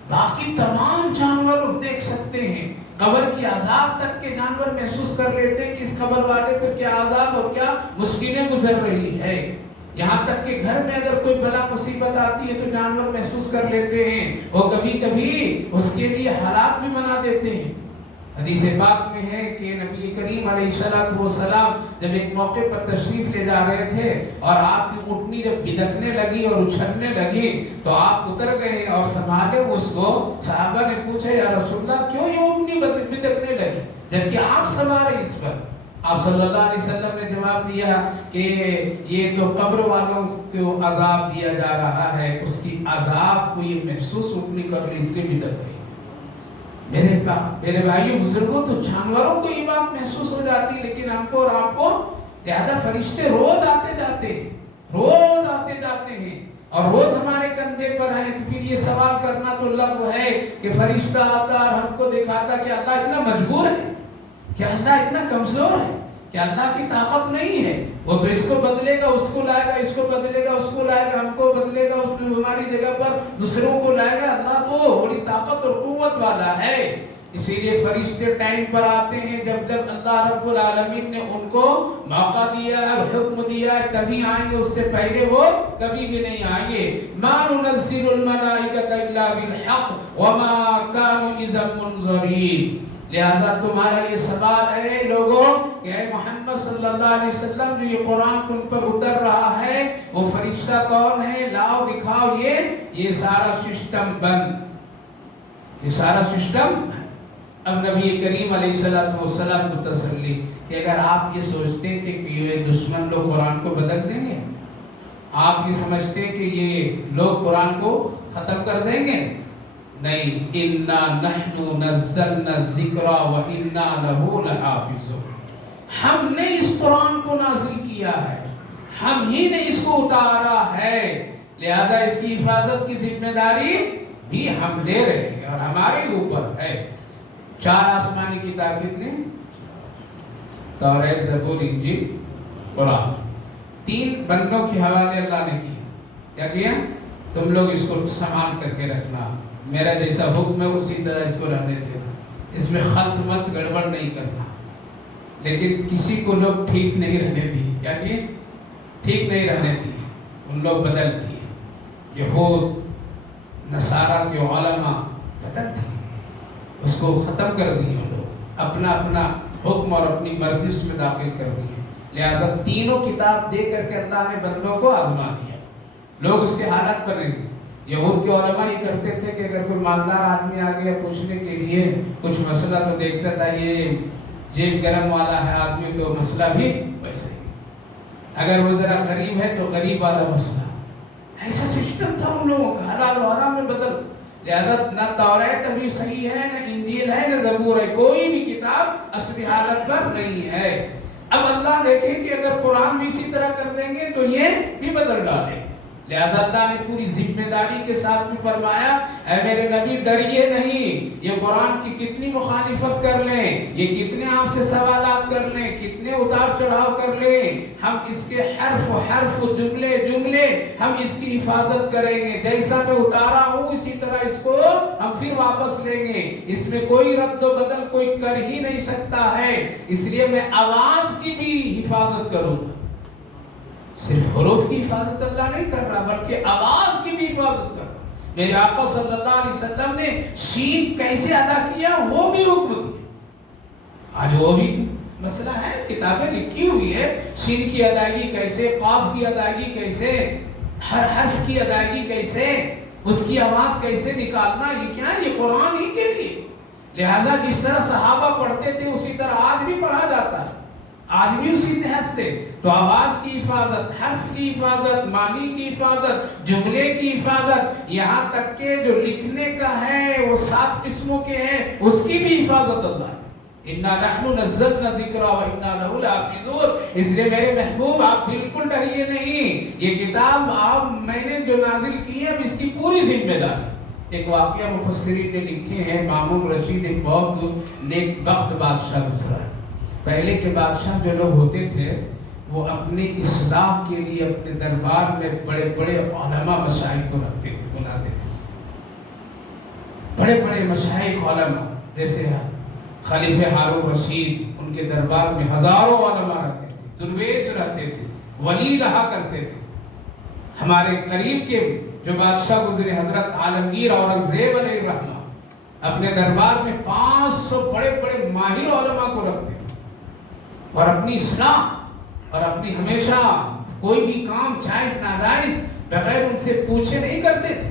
باقی تمام جانور دیکھ سکتے ہیں، قبر کی عذاب تک کے جانور محسوس کر لیتے ہیں کہ اس قبر والے پر کیا عذاب اور کیا مشکلیں گزر رہی ہے۔ یہاں تک کہ گھر میں اگر کوئی بلا مصیبت آتی ہے تو جانور محسوس کر لیتے ہیں، اور کبھی کبھی اس کے لیے حالات بھی بنا دیتے ہیں۔ حدیث پاک میں ہے کہ نبی کریم علیہ السلام جب ایک موقع پر تشریف لے جا رہے تھے اور آپ کی اونٹنی جب بدکنے لگی اور اچھلنے لگی تو آپ اتر گئے اور سنبھالے اس کو۔ صحابہ نے پوچھا یا رسول اللہ کیوں یہ اونٹنی بدکنے لگی جبکہ آپ سوار ہیں اس پر؟ آپ صلی اللہ علیہ وسلم نے جواب دیا کہ یہ تو قبر والوں کو عذاب دیا جا رہا ہے، اس کی عذاب کو یہ محسوس اونٹنی کر لی اس لیے بدک گئی۔ میرے بھائیوں بزرگوں، تو جانوروں کو یہ بات محسوس ہو جاتی، لیکن ہم کو اور آپ کو لہذا فرشتے روز آتے جاتے ہیں اور روز ہمارے کندھے پر ہیں۔ تو پھر یہ سوال کرنا تو لغو ہے کہ فرشتہ آتا اور ہم کو دکھاتا کہ اللہ اتنا مجبور ہے، کہ اللہ اتنا کمزور ہے، کہ اللہ کی طاقت نہیں ہے، وہ تو اس کو بدلے گا اس کو لائے گا، اس کو بدلے گا اس کو لائے گا، ہم کو بدلے گا اس کو ہماری جگہ پر دوسروں کو لائے گا۔ اللہ تو بڑی طاقت اور قوت والا ہے، اسی لیے فرشتے ٹائم پر آتے ہیں جب اللہ رب العالمین نے ان کو موقع دیا اور حکم دیا تبھی آئیں گے، اس سے پہلے وہ کبھی بھی نہیں آئیں گے۔ ما ننزل الملائکۃ الا بالحق وما كانوا اذا منذرین۔ لہذا تمہارا یہ سوال ہے لوگوں کہ اے محمد صلی اللہ علیہ وسلم جو یہ قرآن تم پر اتر رہا ہے وہ فرشتہ کون ہے؟ لاؤ دکھاؤ یہ سارا سسٹم بند، یہ سارا سسٹم۔ اب نبی کریم علیہ السلام کو تسلی کہ اگر آپ یہ سوچتے ہیں کہ یہ دشمن لوگ قرآن کو بدل دیں گے، آپ یہ سمجھتے ہیں کہ یہ لوگ قرآن کو ختم کر دیں گے، نہیں، اِنَّا نَحْنُ نَزَّلْنَا الذِّكْرَ وَإِنَّا لَهُ لَحَافِظُونَ۔ ہم نے اس قرآن کو نازل کیا ہے، ہم ہی نے اس کو اتارا ہے، لہذا اس کی حفاظت کی ذمہ داری بھی ہم لے رہے ہیں اور ہمارے اوپر ہے۔ 4 آسمانی کتاب کتنے؟ توریت، زبور، انجیل، قرآن۔ 3 بندوں کے حوالے اللہ نے کیا، کیا کیا؟ تم لوگ اس کو سامان کر کے رکھنا، میرا جیسا حکم ہے اسی طرح اس کو رہنے دینا، اس میں خلط مت گڑبڑ نہیں کرنا۔ لیکن کسی کو لوگ ٹھیک نہیں رہنے دی، کیا کیے؟ ٹھیک نہیں رہنے دی، ان لوگ بدل دیے۔ یہود نصارہ کے علماء بدل دیے، اس کو ختم کر دیے، ان لوگ اپنا اپنا حکم اور اپنی مرضی اس میں داخل کر دیے۔ لہذا تینوں کتاب دے کر کے اللہ نے بندوں کو آزما دیا، لوگ اس کے حالات پر نہیں۔ یہود کے علماء یہ کرتے تھے کہ اگر کوئی مالدار آدمی آ گیا پوچھنے کے لیے کچھ مسئلہ تو دیکھتا تھا یہ جیب گرم والا ہے آدمی تو مسئلہ بھی ویسے ہی، اگر وہ ذرا غریب ہے تو غریب والا مسئلہ، ایسا سسٹم تھا ان لوگوں کا، حلال و حرام میں بدل۔ لہذا نہ توریت ابھی صحیح ہے، نہ انجیل ہے، نہ زبور ہے، کوئی بھی کتاب اصلی حالت پر نہیں ہے۔ اب اللہ دیکھیں کہ اگر قرآن بھی اسی طرح کر دیں گے تو یہ بھی بدل ڈالیں۔ لہذا اللہ نے پوری ذمہ داری کے ساتھ بھی فرمایا، اے میرے نبی ڈریے نہیں، یہ قرآن کی کتنی مخالفت کر لیں، یہ کتنے آپ سے سوالات کر لیں، کتنے اتار چڑھاؤ کر لیں، ہم اس کے حرف جملے ہم اس کی حفاظت کریں گے، جیسا میں اتارا ہوں اسی طرح اس کو ہم پھر واپس لیں گے، اس میں کوئی رد و بدل کوئی کر ہی نہیں سکتا ہے، اس لیے میں آواز کی بھی حفاظت کروں گا۔ صرف حروف کی حفاظت اللہ نہیں کر رہا بلکہ آواز کی بھی حفاظت کر رہا۔ میرے آقا صلی اللہ علیہ وسلم نے شین کیسے ادا کیا وہ بھی حکم دیا۔ آج وہ بھی مسئلہ ہے، کتابیں لکھی ہوئی ہے، شین کی ادائیگی کیسے، قاف کی ادائیگی کیسے، ہر حرف کی ادائیگی کیسے، اس کی آواز کیسے نکالنا، یہ کیا ہے؟ یہ قرآن ہی کے لیے۔ لہذا جس طرح صحابہ پڑھتے تھے اسی طرح آج بھی پڑھا جاتا ہے، آج بھی اسی تحت سے۔ تو آواز کی حفاظت، حرف کی حفاظت، معنی کی حفاظت، جملے کی حفاظت، یہاں تک کہ جو لکھنے کا ہے وہ 7 قسموں کے ہیں، اس کی بھی حفاظت اللہ ہے۔ اِنَّا نَحْنُ نَزَّلْنَا الذِّكْرَ وَإِنَّا لَهُ لَحَافِظُونَ۔ اس لیے میرے محبوب آپ بالکل ڈریے نہیں، یہ کتاب آپ میں نے جو نازل کی ہے اب اس کی پوری ذمہ داری۔ ایک واقعہ مفسرین نے لکھے ہیں، مامون رشید ایک بہت نیک بخت بادشاہ گزرا ہے۔ پہلے کے بادشاہ جو لوگ ہوتے تھے وہ اپنی اصلاح کے لیے اپنے دربار میں بڑے بڑے علماء مشائخ کو رکھتے تھے، بلاتے تھے، بڑے بڑے مشائخ علماء، جیسے خلیفہ ہارون رشید، ان کے دربار میں ہزاروں علماء رہتے تھے، درویش رہتے تھے، ولی رہا کرتے تھے۔ ہمارے قریب کے جو بادشاہ گزرے حضرت عالمگیر اورنگزیب علیہ الرحمہ اپنے دربار میں 500 بڑے بڑے ماہر علماء کو رکھتے تھے، اور اپنی اصلاح اور اپنی ہمیشہ کوئی بھی کام جائز ناجائز بغیر ان سے پوچھے نہیں کرتے تھے۔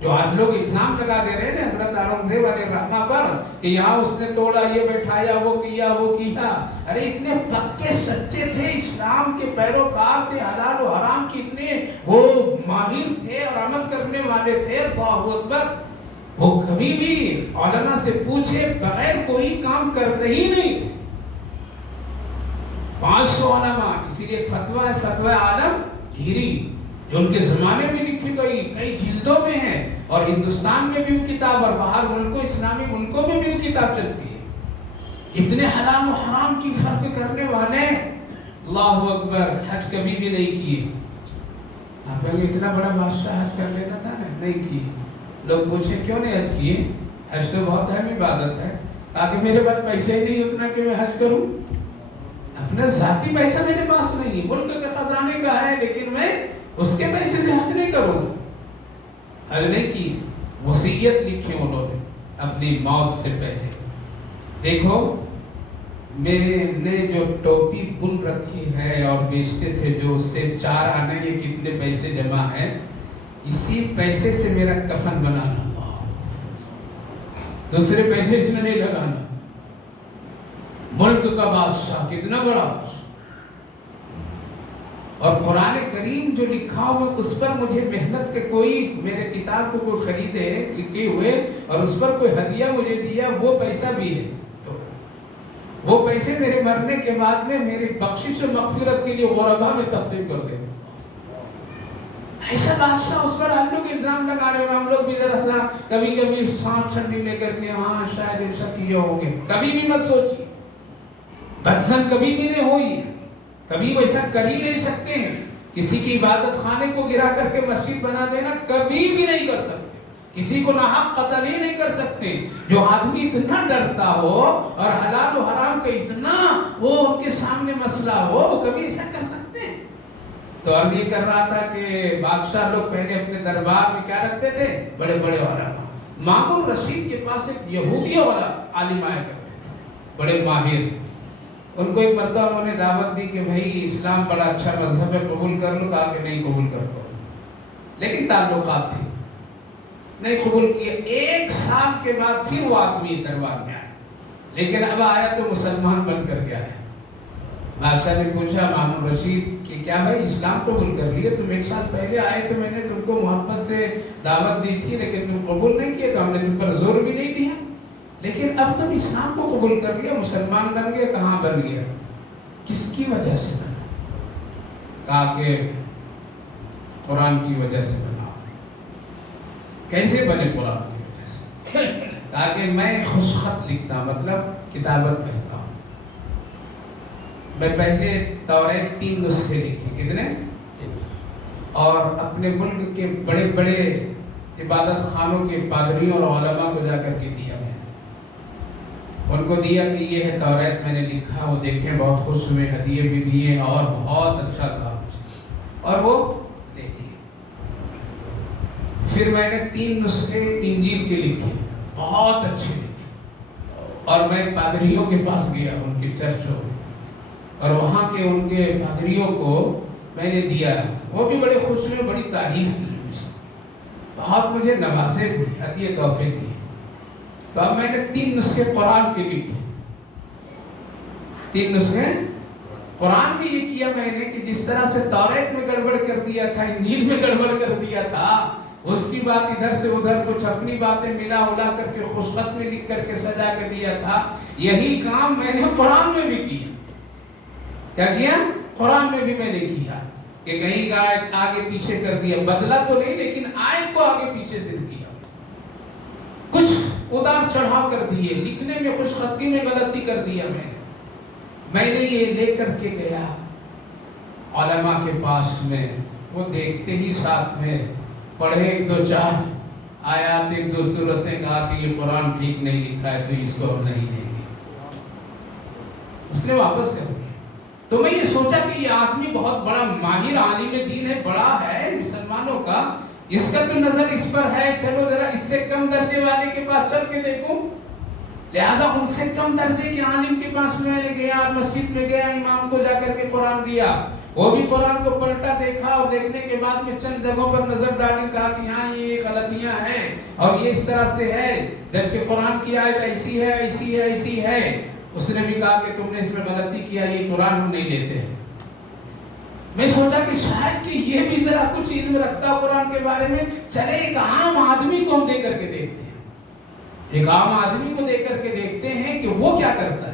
جو آج لوگ الزام لگا دے رہے ہیں حضرت اورنگزیب علیہ الرحمہ پر کہ یہاں اس نے توڑا، یہ بیٹھایا، وہ کیا، ارے اتنے پکے سچے تھے، اسلام کے پیروکار تھے، حلال و حرام کی اتنے وہ ماہر تھے اور عمل کرنے والے تھے، اللہ اکبر، وہ کبھی بھی علماء سے پوچھے بغیر کوئی کام کرتے ہی نہیں تھے۔ 500 علماء، اسی لیے فتویٰ ہے، فتویٰ عالم گیری، جو ان کے زمانے میں لکھی گئی، کئی جلدوں میں ہے، اور ہندوستان میں بھی وہ کتاب اور باہر ملکوں اسلامی ملکوں میں بھی وہ کتاب چلتی ہے۔ اتنے حلال و حرام کی فرق کرنے والے، اللہ اکبر، حج کبھی بھی نہیں کیے۔ آپ کہیں گے اتنا بڑا بادشاہ حج کر لینا تھا نا، نہیں کیے۔ لوگ پوچھیں کیوں نہیں حج کیے؟ حج تو بہت اہم عبادت ہے۔ تاکہ میرے پاس پیسے ہی نہیں اتنا کہ میں حج کروں، اپنا ذاتی پیسہ میرے پاس نہیں، ملک کے خزانے کا ہے، لیکن میں اس کے پیسے سے حج نہیں کروں گا۔ حج نہیں کی، وصیت لکھی انہوں نے اپنی موت سے پہلے۔ دیکھو میں نے جو ٹوپی بن رکھی ہے اور بیچتے تھے جو، اس سے 4 آنے یہ کتنے پیسے جمع ہیں، اسی پیسے سے میرا کفن بنانا، دوسرے پیسے اس میں نہیں لگانا۔ ملک کا بادشاہ، کتنا بڑا بادشاہ، اور قرآن کریم جو لکھا ہوا اس پر مجھے محنت کے کوئی، میرے کتاب کو کوئی خریدے لکھے ہوئے اور اس پر کوئی ہدیہ مجھے دیا، وہ پیسہ بھی ہے، تو وہ پیسے میرے مرنے کے بعد میں میری بخشش و مغفرت کے لیے غربا میں تقسیم کر دیں۔ ایسا بادشاہ، اس پر ہم لوگ الزام لگا رہے ہیں، ہم لوگ بھی ذرا سا کبھی کبھی سانس ٹھنڈی لے کر کے ہاں شاید ایسا کیے ہوں گے، کبھی بھی مت سوچیے، بدزن کبھی بھی نہیں ہوئی ہے، کبھی ویسا کر ہی نہیں سکتے ہیں۔ کسی کی عبادت خانے کو گرا کر کے مسجد بنا دینا کبھی بھی نہیں کر سکتے. کسی کو ناحق قتل ہی نہیں کر سکتے. جو آدمی اتنا ڈرتا ہو اور حلال و حرام کا اتنا وہ ان کے سامنے مسئلہ ہو, وہ کبھی ایسا کر سکتے ہیں؟ تو عرض یہ کر رہا تھا کہ بادشاہ لوگ پہلے اپنے دربار میں کیا رکھتے تھے؟ بڑے بڑے علماء. مامون رشید کے پاس ایک یہودیوں والا عالم آیا کرتے تھے, بڑے ماہر. ان کو ایک مرتبہ انہوں نے دعوت دی کہ بھائی اسلام بڑا اچھا مذہب ہے, قبول کر لو. کہا کہ نہیں قبول کرتا ہوں, لیکن تعلقات تھے, نہیں قبول کیا. 1 سال کے بعد پھر وہ آدمی دربار میں آیا, لیکن اب آیا تو مسلمان بن کر کے آیا. بادشاہ نے پوچھا مامون رشید کہ کیا بھائی اسلام قبول کر لیے؟ تم 1 سال پہلے آئے تو میں نے تم کو محبت سے دعوت دی تھی, لیکن تم قبول نہیں کیا, تو ہم نے تم پر زور بھی نہیں دیا, لیکن اب تم اسلام کو قبول کر لیا, مسلمان بن گئے. کہاں بن گیا؟ کس کی وجہ سے بنا؟ کہا کہ قرآن کی وجہ سے بنا. کیسے بنے قرآن کی وجہ سے؟ کہا کہ میں خوش خط لکھتا, مطلب کتابت کرتا ہوں. میں پہلے توریت 3 نسخے لکھے. کتنے؟ اور اپنے ملک کے بڑے بڑے عبادت خانوں کے پادریوں اور علماء کو جا کر کے دیا. میں ان کو دیا کہ یہ ہے توریت, میں نے لکھا, وہ دیکھیں, بہت خوش ہوئے, ہدیے بھی دیے اور بہت اچھا کام, اور وہ لے لیے. پھر میں نے 3 نسخے انجیل کے لکھے, بہت اچھے لکھے, اور میں پادریوں کے پاس گیا, ان کے چرچوں میں, اور وہاں کے ان کے پادریوں کو میں نے دیا. وہ بھی بڑے خوش ہوئے, بڑی تعریف کی, بہت مجھے نوازے ہوئے, ہدیے تحفے دیے. تو اب میں نے 3 نسخے قرآن کے لکھے. 3 نسخے قرآن میں. یہ کیا میں نے کہ جس طرح سے توریت میں گڑبڑ کر دیا تھا, انجیل میں گڑبڑ کر دیا تھا, اس کی بات ادھر سے ادھر کچھ اپنی باتیں ملا الا کر کے خوش خط میں لکھ کر کے سجا کے دیا تھا, یہی کام میں نے قرآن میں بھی کیا. کیا کیا؟ قرآن میں بھی میں نے کیا کہ کہیں کا آیت آگے پیچھے کر دیا, بدلا تو نہیں لیکن آیت کو آگے پیچھے سے کیا, کچھ اتار چڑھاؤ کر دیے, لکھنے میں خوش خطی میں غلطی کر دیا. میں نے یہ لے کر کے گیا علماء کے پاس میں. وہ دیکھتے ہی ساتھ میں پڑھے 1-2-4 آیات, 1-2 سورتیں, کہا کہ یہ قرآن ٹھیک نہیں لکھا ہے, تو اس کو ہم نہیں دیں گے. اس نے واپس کر دیا. تو میں یہ سوچا کہ یہ آدمی بہت بڑا ماہر عالم دین ہے, بڑا ہے مسلمانوں کا, اس کا تو نظر اس پر ہے, چلو ذرا اس سے کم درجے والے کے پاس چل کے دیکھوں. لہذا ان سے کم درجے کے عالم کے پاس میں گیا, مسجد میں گیا, امام کو جا کر کے قرآن دیا. وہ بھی قرآن کو پلٹا, دیکھا, اور دیکھنے کے بعد میں چند جگہوں پر نظر ڈالی, کہا کہ ہاں یہ غلطیاں ہیں اور یہ اس طرح سے ہے, جبکہ قرآن کی آیت ایسی ہے, ایسی ہے, ایسی ہے. اس نے بھی کہا کہ تم نے اس میں غلطی کیا, یہ قرآن ہم نہیں لیتے ہیں. میں سوچا کہ شاید کہ یہ بھی ذرا کچھ علم رکھتا قرآن کے بارے میں, چلے ایک عام آدمی کو ہم دے کر کے دیکھتے ہیں, ایک عام آدمی کو دے کر کے دیکھتے ہیں کہ وہ کیا کرتا ہے.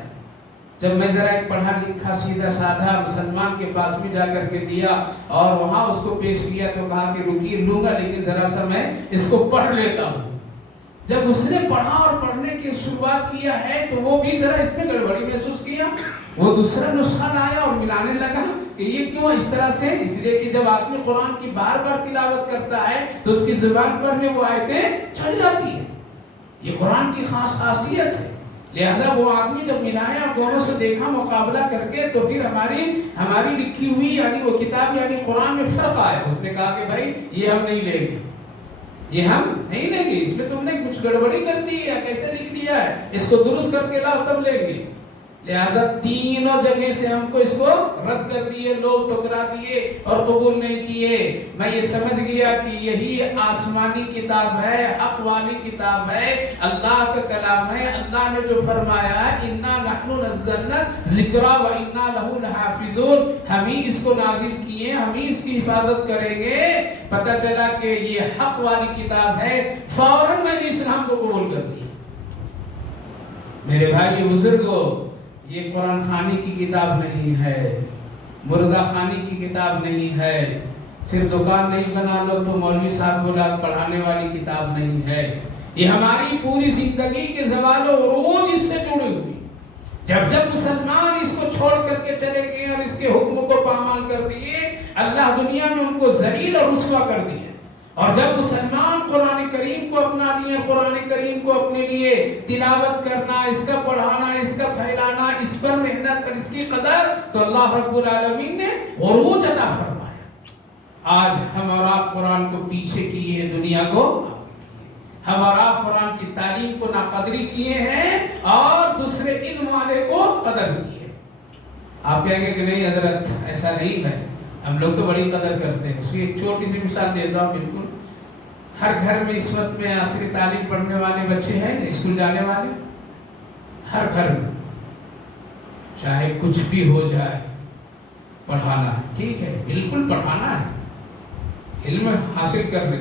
جب میں ذرا ایک پڑھا لکھا سیدھا سادھا مسلمان کے پاس بھی جا کر کے دیا اور وہاں اس کو پیش کیا, تو کہا کہ رکیے لوں گا, لیکن ذرا سا میں اس کو پڑھ لیتا ہوں. جب اس نے پڑھا اور پڑھنے کی شروعات کیا ہے تو وہ بھی ذرا اس میں گڑبڑی محسوس کیا. وہ دوسرا نسخہ لایا اور ملانے لگا کہ یہ کیوں اس طرح سے. اس لیے کہ جب آدمی قرآن کی بار بار تلاوت کرتا ہے تو اس کی زبان پر میں وہ آیتیں چڑھ جاتی ہیں. یہ قرآن کی خاص خاصیت ہے. لہذا وہ آدمی جب ملایا, دونوں سے دیکھا مقابلہ کر کے, تو پھر ہماری لکھی ہوئی یعنی وہ کتاب یعنی قرآن میں فرق آیا. اس نے کہا کہ بھائی یہ ہم نہیں لیں گے, یہ ہم نہیں لیں گے, اس میں تم نے کچھ گڑبڑی کر دی ہے, کیسے لکھ دیا ہے, اس کو درست کر کے لاؤ تب لیں گے. لہذا تینوں جگہ سے ہم کو اس کو رد کر دیے, لوگ ٹکرا دیے اور قبول نہیں کیے. میں یہ سمجھ گیا کہ یہی آسمانی کتاب ہے, حق والی کتاب ہے, اللہ کا کلام ہے. اللہ نے جو فرمایا اِنَّا نَحْنُ نَزَّلْنَا الذِّكْرَ وَإِنَّا لَهُ لَحَافِظُونَ, ہم ہی اس کو نازل کیے, ہم ہی اس کی حفاظت کریں گے. پتہ چلا کہ یہ حق والی کتاب ہے, فوراً میں نے اسلام کو قبول کر دیا. میرے بھائی بزرگوں, یہ قرآن خوانی کی کتاب نہیں ہے, مردہ خوانی کی کتاب نہیں ہے, صرف دکان نہیں بنا لو تو مولوی صاحب کو رات پڑھانے والی کتاب نہیں ہے. یہ ہماری پوری زندگی کے زوال و عروج اس سے جڑی ہوئی. جب مسلمان اس کو چھوڑ کر کے چلے گئے اور اس کے حکم کو پامال کر دیے، اللہ دنیا میں ان کو ذلیل اور رسوا کر دیا۔ اور جب مسلمان قرآن کریم کو اپنا لیے، قرآن کریم کو اپنے لیے تلاوت کرنا، اس کا پڑھانا، اس کا پھیلانا، اس پر محنت اور اس کی قدر، تو اللہ رب العالمین نے عروج عطا فرمایا۔ آج ہم اور آپ قرآن کو پیچھے کیے، دنیا کو ہم اور آپ قرآن کی تعلیم کو ناقدری کیے ہیں اور دوسرے علم والے کو قدر کیے۔ آپ کہیں گے کہ نہیں حضرت ایسا نہیں ہے، ہم لوگ تو بڑی قدر کرتے ہیں۔ اس کی ایک چھوٹی سی مثال دیتا ہوں۔ بالکل ہر گھر میں اس وقت میں عصری تعلیم پڑھنے والے بچے ہیں، اسکول جانے والے، ہر گھر میں، چاہے کچھ بھی ہو جائے پڑھانا ہے، ٹھیک ہے، بالکل پڑھانا ہے، علم حاصل کرنے،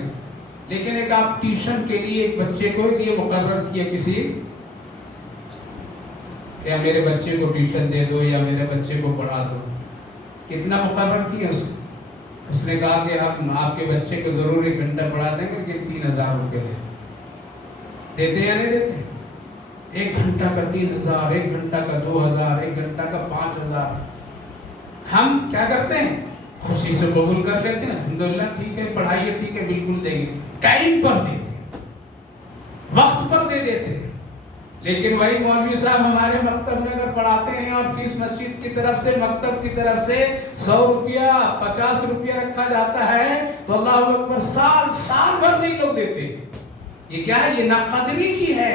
لیکن ایک آپ ٹیوشن کے لیے ایک بچے کو لیے مقرر کیا کسی، یا میرے بچے کو ٹیوشن دے دو یا میرے بچے کو پڑھا دو، کتنا مقرر کیا اس نے کہا کہ ہم آپ کے بچے کو ضرور 1 گھنٹہ پڑھا دیں گے، لیکن 3000 روپے لیں۔ دیتے یا نہیں دیتے؟ 1 گھنٹہ کا 3000، 1 گھنٹہ کا 2000، 1 گھنٹہ کا 5000۔ ہم کیا کرتے ہیں؟ خوشی سے قبول کر لیتے ہیں، الحمدللہ ٹھیک ہے، پڑھائیے، ٹھیک ہے، بالکل دیں گے، ٹائم پر دیتے، وقت پر دے دیتے۔ لیکن وہی مولوی صاحب ہمارے مکتب میں اگر پڑھاتے ہیں اور فیس مسجد کی طرف سے، مکتب کی طرف سے 100 روپیہ 50 روپیہ رکھا جاتا ہے، تو اللہ اکبر سال بھر نہیں لوگ دیتے۔ یہ کیا ہے؟ یہ ناقدری کی ہے،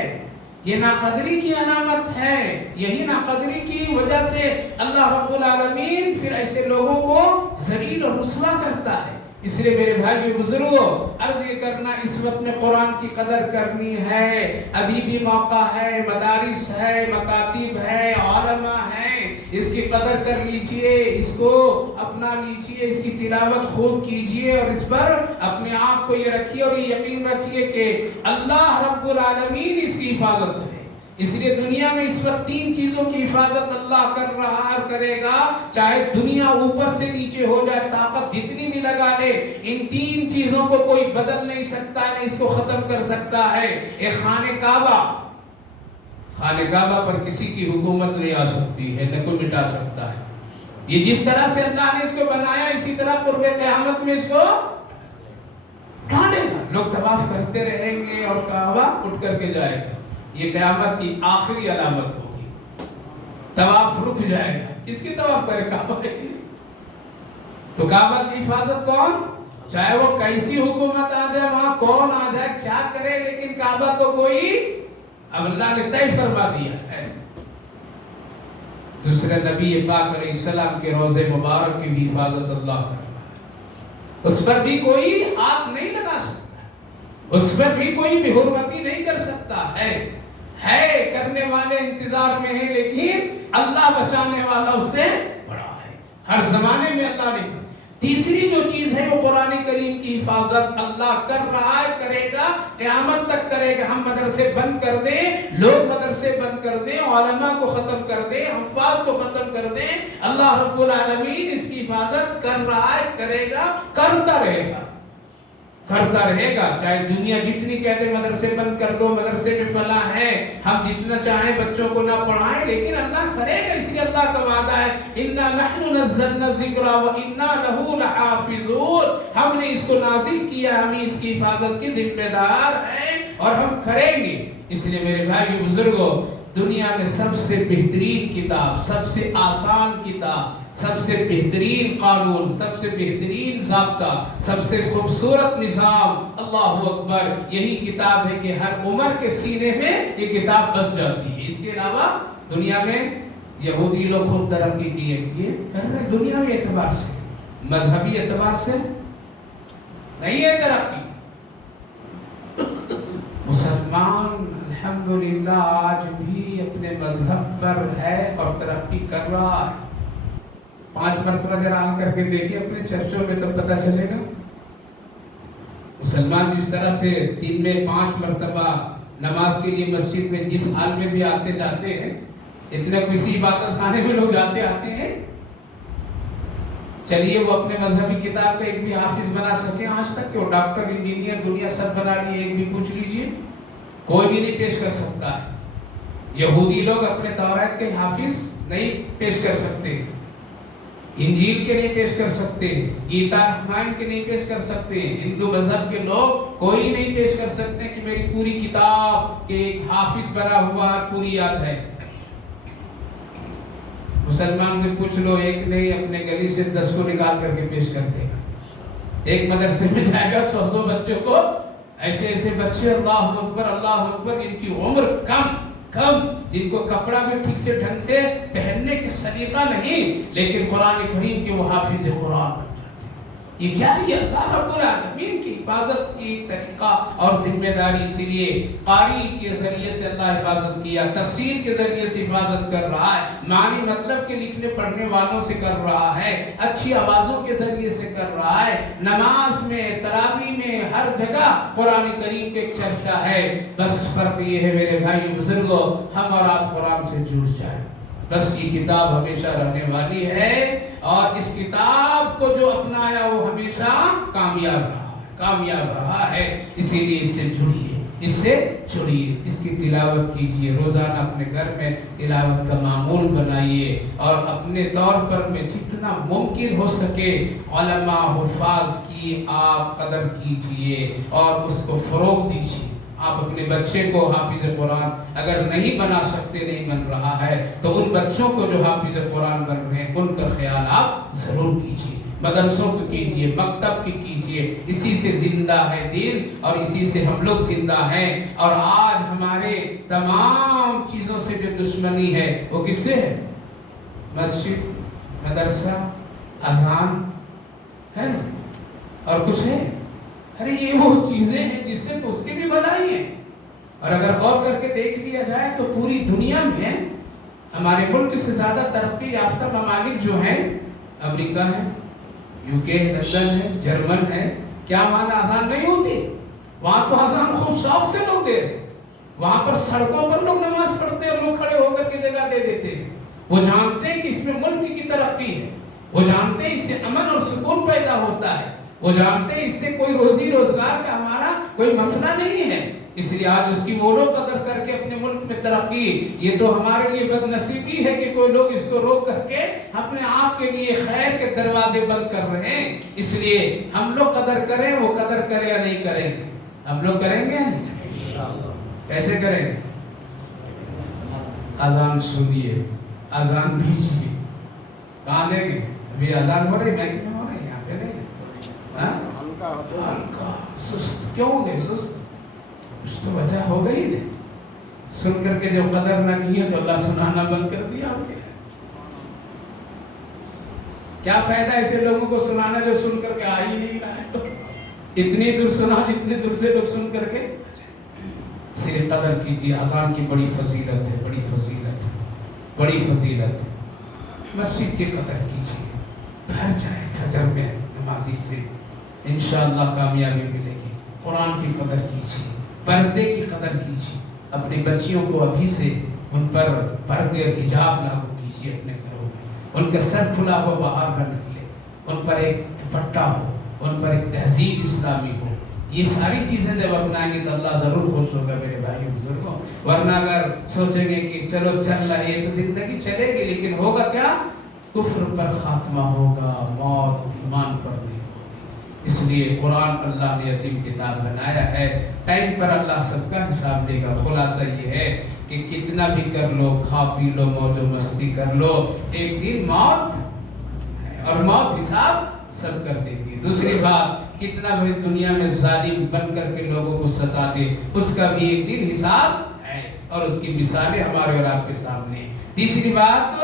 یہ ناقدری کی علامت ہے۔ یہی ناقدری کی وجہ سے اللہ رب العالمین پھر ایسے لوگوں کو ذلیل اور رسوا کرتا ہے۔ اس لیے میرے بھائی بزرگوں، عرض یہ کرنا، اس وقت میں قرآن کی قدر کرنی ہے، ابھی بھی موقع ہے، مدارس ہے، مکاتب ہے، علماء ہیں، اس کی قدر کر لیجئے، اس کو اپنا لیجئے، اس کی تلاوت خوب کیجئے اور اس پر اپنے آپ کو یہ رکھیے اور یہ یقین رکھیے کہ اللہ رب العالمین اس کی حفاظت کرے۔ اس لیے دنیا میں اس وقت 3 چیزوں کی حفاظت اللہ کر رہا اور کرے گا، چاہے دنیا اوپر سے نیچے ہو جائے، طاقت جتنی بھی لگا لے، ان 3 چیزوں کو کوئی بدل نہیں سکتا ہے، اس کو ختم کر سکتا ہے۔ ایک خانہ کعبہ پر کسی کی حکومت نہیں آ سکتی ہے، نہ کوئی مٹا سکتا ہے۔ یہ جس طرح سے اللہ نے اس کو بنایا، اسی طرح قرب قیامت میں اس کو ڈالے گا۔ لوگ طواف کرتے رہیں گے اور کعبہ اٹھ کر کے جائے گا۔ یہ قیامت کی آخری علامت ہوگی، طواف رک جائے گا۔ کس کی طواف کرے؟ کعبہ کی۔ تو کعبہ کی حفاظت کون؟ چاہے وہ کیسی حکومت آ جائے، وہاں کون آ جائے، کیا کرے، لیکن کعبہ کو کوئی، اب اللہ نے طے فرما دیا ہے۔ دوسرے نبی پاک علیہ السلام کے روضے مبارک کی بھی حفاظت اللہ کرنا ہے۔ اس پر بھی کوئی ہاتھ نہیں لگا سکتا، اس پر بھی کوئی بے حرمتی نہیں کر سکتا ہے۔ کرنے والے انتظار میں ہیں، لیکن اللہ بچانے والا اس سے بڑا ہے۔ ہر زمانے میں اللہ نے۔ تیسری جو چیز ہے وہ قرآن کریم کی حفاظت اللہ کر رہا ہے، کرے گا، قیامت تک کرے گا۔ ہم مدرسے بند کر دیں، لوگ مدرسے بند کر دیں، علماء کو ختم کر دیں، حفاظ کو ختم کر دیں، اللہ رب العالمین اس کی حفاظت کر رہا ہے، کرے گا، کرتا رہے گا، کرتا رہے گا۔ چاہے دنیا جتنی کہتے مدرسے بند کر دو، مدرسے میں فلاں ہے، ہم جتنا چاہیں بچوں کو نہ پڑھائیں، لیکن اللہ کرے گا۔ اس لیے اللہ کا وعدہ ہے، اِنَّا نَحْنُ نَزَّلْنَا الذِّكْرَ وَإِنَّا لَهُ لَحَافِظُونَ۔ ہم نے اس کو نازل کیا، ہم اس کی حفاظت کی ذمہ دار ہیں اور ہم کریں گے۔ اس لیے میرے بھائی بزرگوں، دنیا میں سب سے بہترین کتاب، سب سے آسان کتاب، سب سے بہترین قانون، سب سے بہترین ضابطہ، سب سے خوبصورت نظام، اللہ اکبر، یہی کتاب ہے کہ ہر عمر کے سینے میں یہ کتاب بس جاتی ہے۔ اس کے علاوہ دنیا میں یہودی لوگ خود ترقی کیے کر رہے، دنیاوی اعتبار سے، مذہبی اعتبار سے نہیں ہے ترقی۔ مسلمان الحمدللہ آج بھی اپنے مذہب پر ہے اور ترقی کر رہا ہے۔ 5 مرتبہ ذرا آ کر کے دیکھیں اپنے چرچوں میں، تب پتہ چلے گا۔ مسلمان جس طرح سے دن میں 5 مرتبہ نماز کے لیے مسجد میں جس حال میں بھی آتے جاتے ہیں، اتنے کسی عبادت خانے میں لوگ جاتے آتے ہیں، چلیے وہ اپنے مذہبی کتاب کا ایک بھی حافظ بنا سکے آج تک کہ وہ ڈاکٹر، انجینئر، دنیا سب بنا لیے، ایک بھی پوچھ لیجئے، کوئی بھی نہیں پیش کر سکتا ہے۔ یہودی لوگ اپنے تورات کے حافظ نہیں پیش کر سکتے، انجیل کے نہیں پیش کر سکتے، گیتا رامائن کے نہیں پیش کر سکتے، ہندو مذہب کے لوگ کوئی نہیں پیش کر سکتے کہ میری پوری کتاب کے ایک حافظ بنا ہوا پوری یاد ہے۔ مسلمان سے پوچھ لو، ایک نہیں اپنے گلی سے 10 کو نکال کر کے پیش کر دے گا۔ ایک مدرسے میں جائے گا 100 بچوں کو، ایسے ایسے بچے اللہ اکبر جن کی عمر کم جن کو کپڑا بھی ٹھیک سے ڈھنگ سے پہننے کی سلیقہ نہیں، لیکن قرآن کریم کے وہ حافظ قرآن بن جاتے ہیں۔ یہ کیا ہے؟ یہ اللہ رب العالمین کی حفاظت کی ایک طریقہ اور ذمہ داری۔ اسی لیے قاری کے ذریعے سے اللہ حفاظت کیا، تفسیر کے ذریعے سے حفاظت کر رہا ہے، معنی مطلب کے لکھنے پڑھنے والوں سے کر رہا ہے، اچھی آوازوں کے ذریعے سے کر رہا ہے، نماز میں، تراویح میں، ہر جگہ قرآن کریم کے ایک چرچا ہے۔ بس فرق یہ ہے میرے بھائی بزرگوں، ہم اور آپ قرآن سے جڑ جائیں، بس یہ کتاب ہمیشہ رہنے والی ہے، اور اس کتاب کو جو اپنایا وہ ہمیشہ کامیاب رہا ہے۔ اسی لیے اس سے جڑیے، اس کی تلاوت کیجئے، روزانہ اپنے گھر میں تلاوت کا معمول بنائیے، اور اپنے طور پر میں جتنا ممکن ہو سکے علماء حفاظ کی آپ قدر کیجئے اور اس کو فروغ دیجئے۔ آپ اپنے بچے کو حافظ قرآن اگر نہیں بنا سکتے، نہیں بن رہا ہے، تو ان بچوں کو جو حافظ قرآن بن رہے ہیں ان کا خیال آپ ضرور کیجئے، مدرسوں کو کیجئے، مکتب کی کیجئے۔ اسی سے زندہ ہے دین، اور اسی سے ہم لوگ زندہ ہیں۔ اور آج ہمارے تمام چیزوں سے جو دشمنی ہے وہ کس سے ہے؟ مسجد، مدرسہ، اذان ہے نا، اور کچھ ہے؟ ارے یہ وہ چیزیں ہیں جس سے تو اس کی بھی بھلائی ہے۔ اور اگر غور کر کے دیکھ لیا جائے تو پوری دنیا میں ہمارے ملک سے زیادہ ترقی یافتہ ممالک جو ہیں، امریکہ ہے، UK ہے، لندن ہے، جرمن ہے، کیا وہاں اذان نہیں ہوتی؟ وہاں تو اذان خوب شوق سے لوگ دے رہے، وہاں پر سڑکوں پر لوگ نماز پڑھتے ہیں اور لوگ کھڑے ہو کر کے جگہ دے دیتے ہیں۔ وہ جانتے ہیں کہ اس میں ملک کی ترقی ہے، وہ جانتے ہیں اس سے امن اور سکون پیدا ہوتا ہے، وہ جانتے ہیں اس سے کوئی روزی روزگار کا ہمارا کوئی مسئلہ نہیں ہے۔ اس لیے آج اس کی وہ لوگ قدر کر کے اپنے ملک میں ترقی، یہ تو ہمارے لیے بد نصیبی ہے کہ کوئی لوگ اس کو روک کر کے اپنے آپ کے لیے خیر کے دروازے بند کر رہے ہیں۔ اس لیے ہم لوگ قدر کریں، وہ قدر کریں یا نہیں کریں گے؟ ہم لوگ کریں گے، کیسے کریں گے؟ اذان سنیے، اذان دیجیے، کہاں دیں گے؟ ابھی اذان ہو رہی، بینک میں ہو رہی، یہاں پہ نہیں، ہلکا سست کیوں ہو گئے؟ سست کچھ تو وجہ ہو گئی ہے، سن کر کے جب قدر نہ کی ہے تو اللہ سنانا بند کر دیا ہو گیا۔ کیا فائدہ ایسے لوگوں کو سنانا جو سن کر کے آ ہی نہیں رہا ہے؟ تو اتنی دور سنا جتنی دور سے لوگ سن کر کے، اس لیے قدر کیجیے۔ اذان کی بڑی فضیلت ہے، بڑی فضیلت ہے، بڑی فضیلت ہے۔ مسجد کی قدر کیجیے، بھر جائے فجر میں نمازی سے، انشاءاللہ کامیابی ملے گی۔ قرآن کی قدر کیجیے، پردے کی قدر کیجیے، اپنی بچیوں کو ابھی سے ان پر پردے اور حجاب لاگو کیجیے اپنے گھروں میں، ان کا سر کھلا ہوا باہر نہ نکلے، ان پر ایک دوپٹہ ہو، ان پر ایک تہذیب اسلامی ہو۔ یہ ساری چیزیں جب اپنائیں گے تو اللہ ضرور خوش ہوگا میرے بھائی بزرگوں۔ ورنہ اگر سوچیں گے کہ چلو چل رہا ہے تو زندگی چلے گی، لیکن ہوگا کیا؟ کفر پر خاتمہ ہوگا، موت ایمان پر نہیں ہوگی۔ اس لیے قرآن اللہ نے عظیم کتاب بنایا ہے، ٹائم پر اللہ سب کا حساب لے گا۔ خلاصہ یہ ہے کہ کتنا بھی کر لو، کھا پی لو، موج و مستی کر لو، ایک دن موت ہے، اور موت حساب سب کر دیتی ہے۔ دوسری بات، کتنا بھی دنیا میں ظالم بن کر کے لوگوں کو ستا دے، اس کا بھی ایک دن حساب ہے، اور اس کی مثالیں ہمارے اور آپ کے سامنے۔ تیسری بات،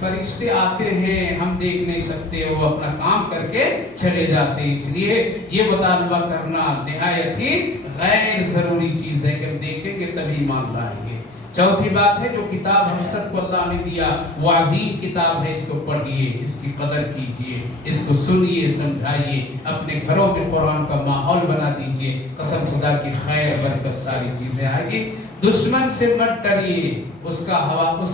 فرشتے آتے ہیں، ہم دیکھ نہیں سکتے، وہ اپنا کام کر کے چلے جاتے ہیں۔ اس لیے یہ مطالبہ کرنا نہایت ہی غیر ضروری چیز ہے کہ ہم دیکھیں گے تبھی ایمان لائیں گے۔ چوتھی بات ہے، جو کتاب ہم سب کو اللہ نے دیا وہ عظیم کتاب ہے، اس کو پڑھیے، اس کی قدر کیجیے، اس کو سنیے، سمجھائیے، اپنے گھروں میں قرآن کا ماحول بنا دیجیے، قسم خدا کی خیر برکت ساری چیزیں آئے گی۔ دشمن سے مت ڈریے، اس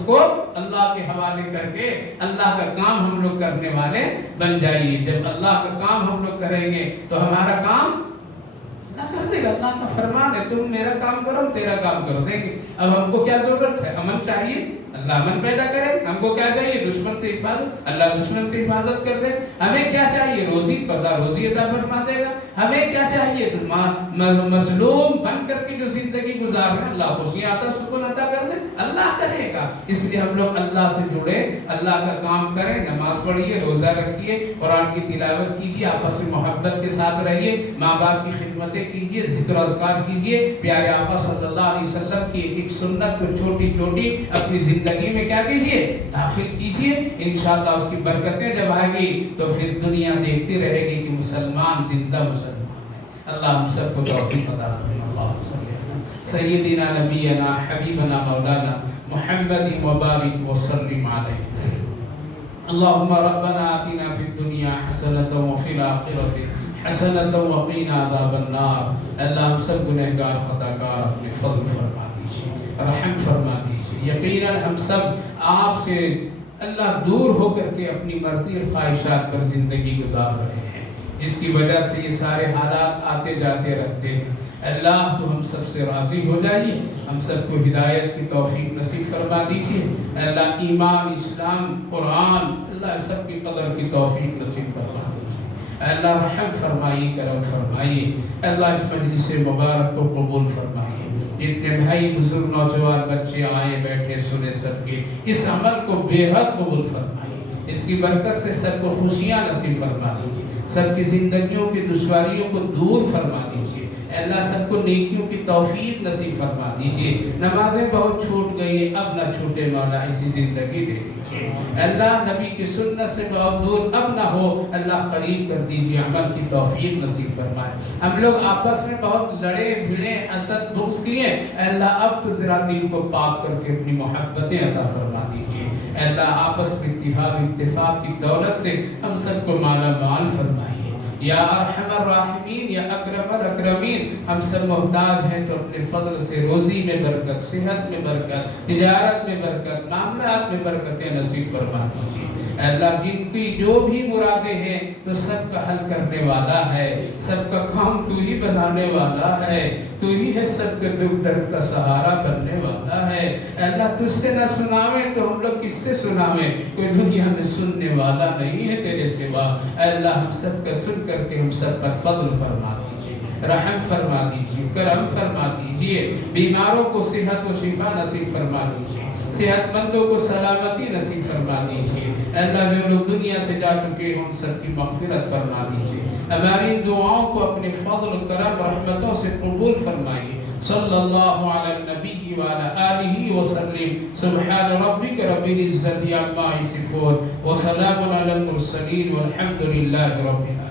کو اللہ کے حوالے کر کے اللہ کا کام ہم لوگ کرنے والے بن جائیے۔ جب اللہ کا کام ہم لوگ کریں گے تو ہمارا کام اللہ کر دے گا، اللہ کا فرمان ہے تم میرا کام کرو تیرا کام کر دیں گے۔ اب ہم کو کیا ضرورت ہے؟ امن چاہیے، اللہ امن پیدا کرے۔ ہم کو کیا چاہیے؟ دشمن سے حفاظت، اللہ دشمن سے حفاظت کر دے۔ ہمیں کیا چاہیے؟ روزی، اللہ روزی عطا فرما دے گا۔ ہمیں کیا چاہیے؟ مظلوم بن کر کے جو زندگی گزار رہے ہیں اللہ خوشیاں عطا سکون عطا کر دے، اللہ کرے گا۔ اس لیے ہم لوگ اللہ سے جڑے، اللہ کا کام کریں، نماز پڑھیے، روزہ رکھیے، قرآن کی تلاوت کیجیے، آپس میں محبت کے ساتھ رہیے، ماں باپ کی خدمتیں کیجیے، ذکر و اذکار کیجیے، پیارے آقا صلی اللہ علیہ وسلم کی ایک سنت کو چھوٹی چھوٹی اپنی زندگی میں کیا کیجیے؟ داخل کیجیے۔ انشاءاللہ اس کی برکتیں جب آئے گی تو پھر دنیا دیکھتی رہے گی کہ مسلمان زندہ مسلمان ہے۔ اللہ ہم سب کو توفیق عطا فرمائے۔ اللہم صلی علی سیدنا نبینا حبیبنا مولانا محمد وبارک وسلم علیہ۔ اللهم ربنا آتنا في الدنيا حسنة وفي الآخرة حسنة وقنا عذاب النار۔ اللہ ہم سب گنہگار خطاکار اپنے فضل فرما دیجیے، رحم فرما دیجیے۔ یقیناً ہم سب آپ سے اللہ دور ہو کر کے اپنی مرضی اور خواہشات پر زندگی گزار رہے ہیں، جس کی وجہ سے یہ سارے حالات آتے جاتے رہتے ہیں۔ اللہ تو ہم سب سے راضی ہو جائیے، ہم سب کو ہدایت کی توفیق نصیب فرما دیجیے۔ اللہ ایمان، اسلام، قرآن، اللہ سب کی قدر کی توفیق نصیب فرما دیجیے۔ اللہ رحم فرمائیے، کرم فرمائیے۔ اللہ اس مجلس مبارک کو قبول فرمائیے۔ جتنے بھائی بزرگ نوجوان بچے آئے بیٹھے سنے سب کے اس عمل کو بے حد قبول فرمائیے۔ اس کی برکت سے سب کو خوشیاں نصیب فرما دیجیے، سب کی زندگیوں کی دشواریوں کو دور فرما دیجیے۔ اللہ سب کو نیکیوں کی توفیق نصیب فرما دیجیے۔ نمازیں بہت چھوٹ گئی، اب نہ چھوٹے مولا، اسی زندگی دے دیجیے۔ اللہ نبی کی سنت سے بہت دور اب نہ ہو، اللہ قریب کر دیجیے، عمل کی توفیق نصیب فرمائے۔ ہم لوگ آپس میں بہت لڑے بھڑے، حسد بغض کیے، اللہ اب تو ذرا دل کو پاک کر کے اپنی محبتیں عطا فرما دیجیے۔ اللہ آپس میں اتحاد اتفاق کی دولت سے ہم سب کو مالا مال فرمائیے۔ یا ارحم الراحمین، یا اکرم الاکرمین، ہم سب محتاج ہیں تو اپنے فضل سے روزی میں برکت، صحت میں برکت، تجارت میں برکت، معاملات میں برکتیں نصیب فرما دیجیے۔ اللہ جن کی جو بھی مرادیں ہیں تو سب کا حل کرنے والا ہے، سب کا کام تو ہی بنانے والا ہے، تو ہی ہے سب کے دکھ درد کا سہارا بننے والا ہے۔ اللہ تجھ سے نہ سناویں تو ہم لوگ کس سے سناویں؟ کوئی دنیا میں سننے والا نہیں ہے تیرے سوا۔ اللہ ہم سب کا سن کر کے ہم سب پر فضل فرما دیجیے، رحم فرما دیجیے، کرم فرما دیجیے۔ بیماروں کو صحت و شفا نصیب فرما دیجیے، صحت مندوں کو سلامتی نصیب فرما دیجیے۔ اللہ جو لوگ دنیا سے جا چکے ہیں ان سب کی مغفرت فرما دیجیے۔ ہماری دعاؤں کو اپنے فضل و کرم رحمتوں سے قبول فرمائیے۔ صلی اللہ علی النبی وعلی آلہ وسلم۔ سبحان ربک رب العزت عما یصفون وسلام علی المرسلین والحمد للہ رب العالمین۔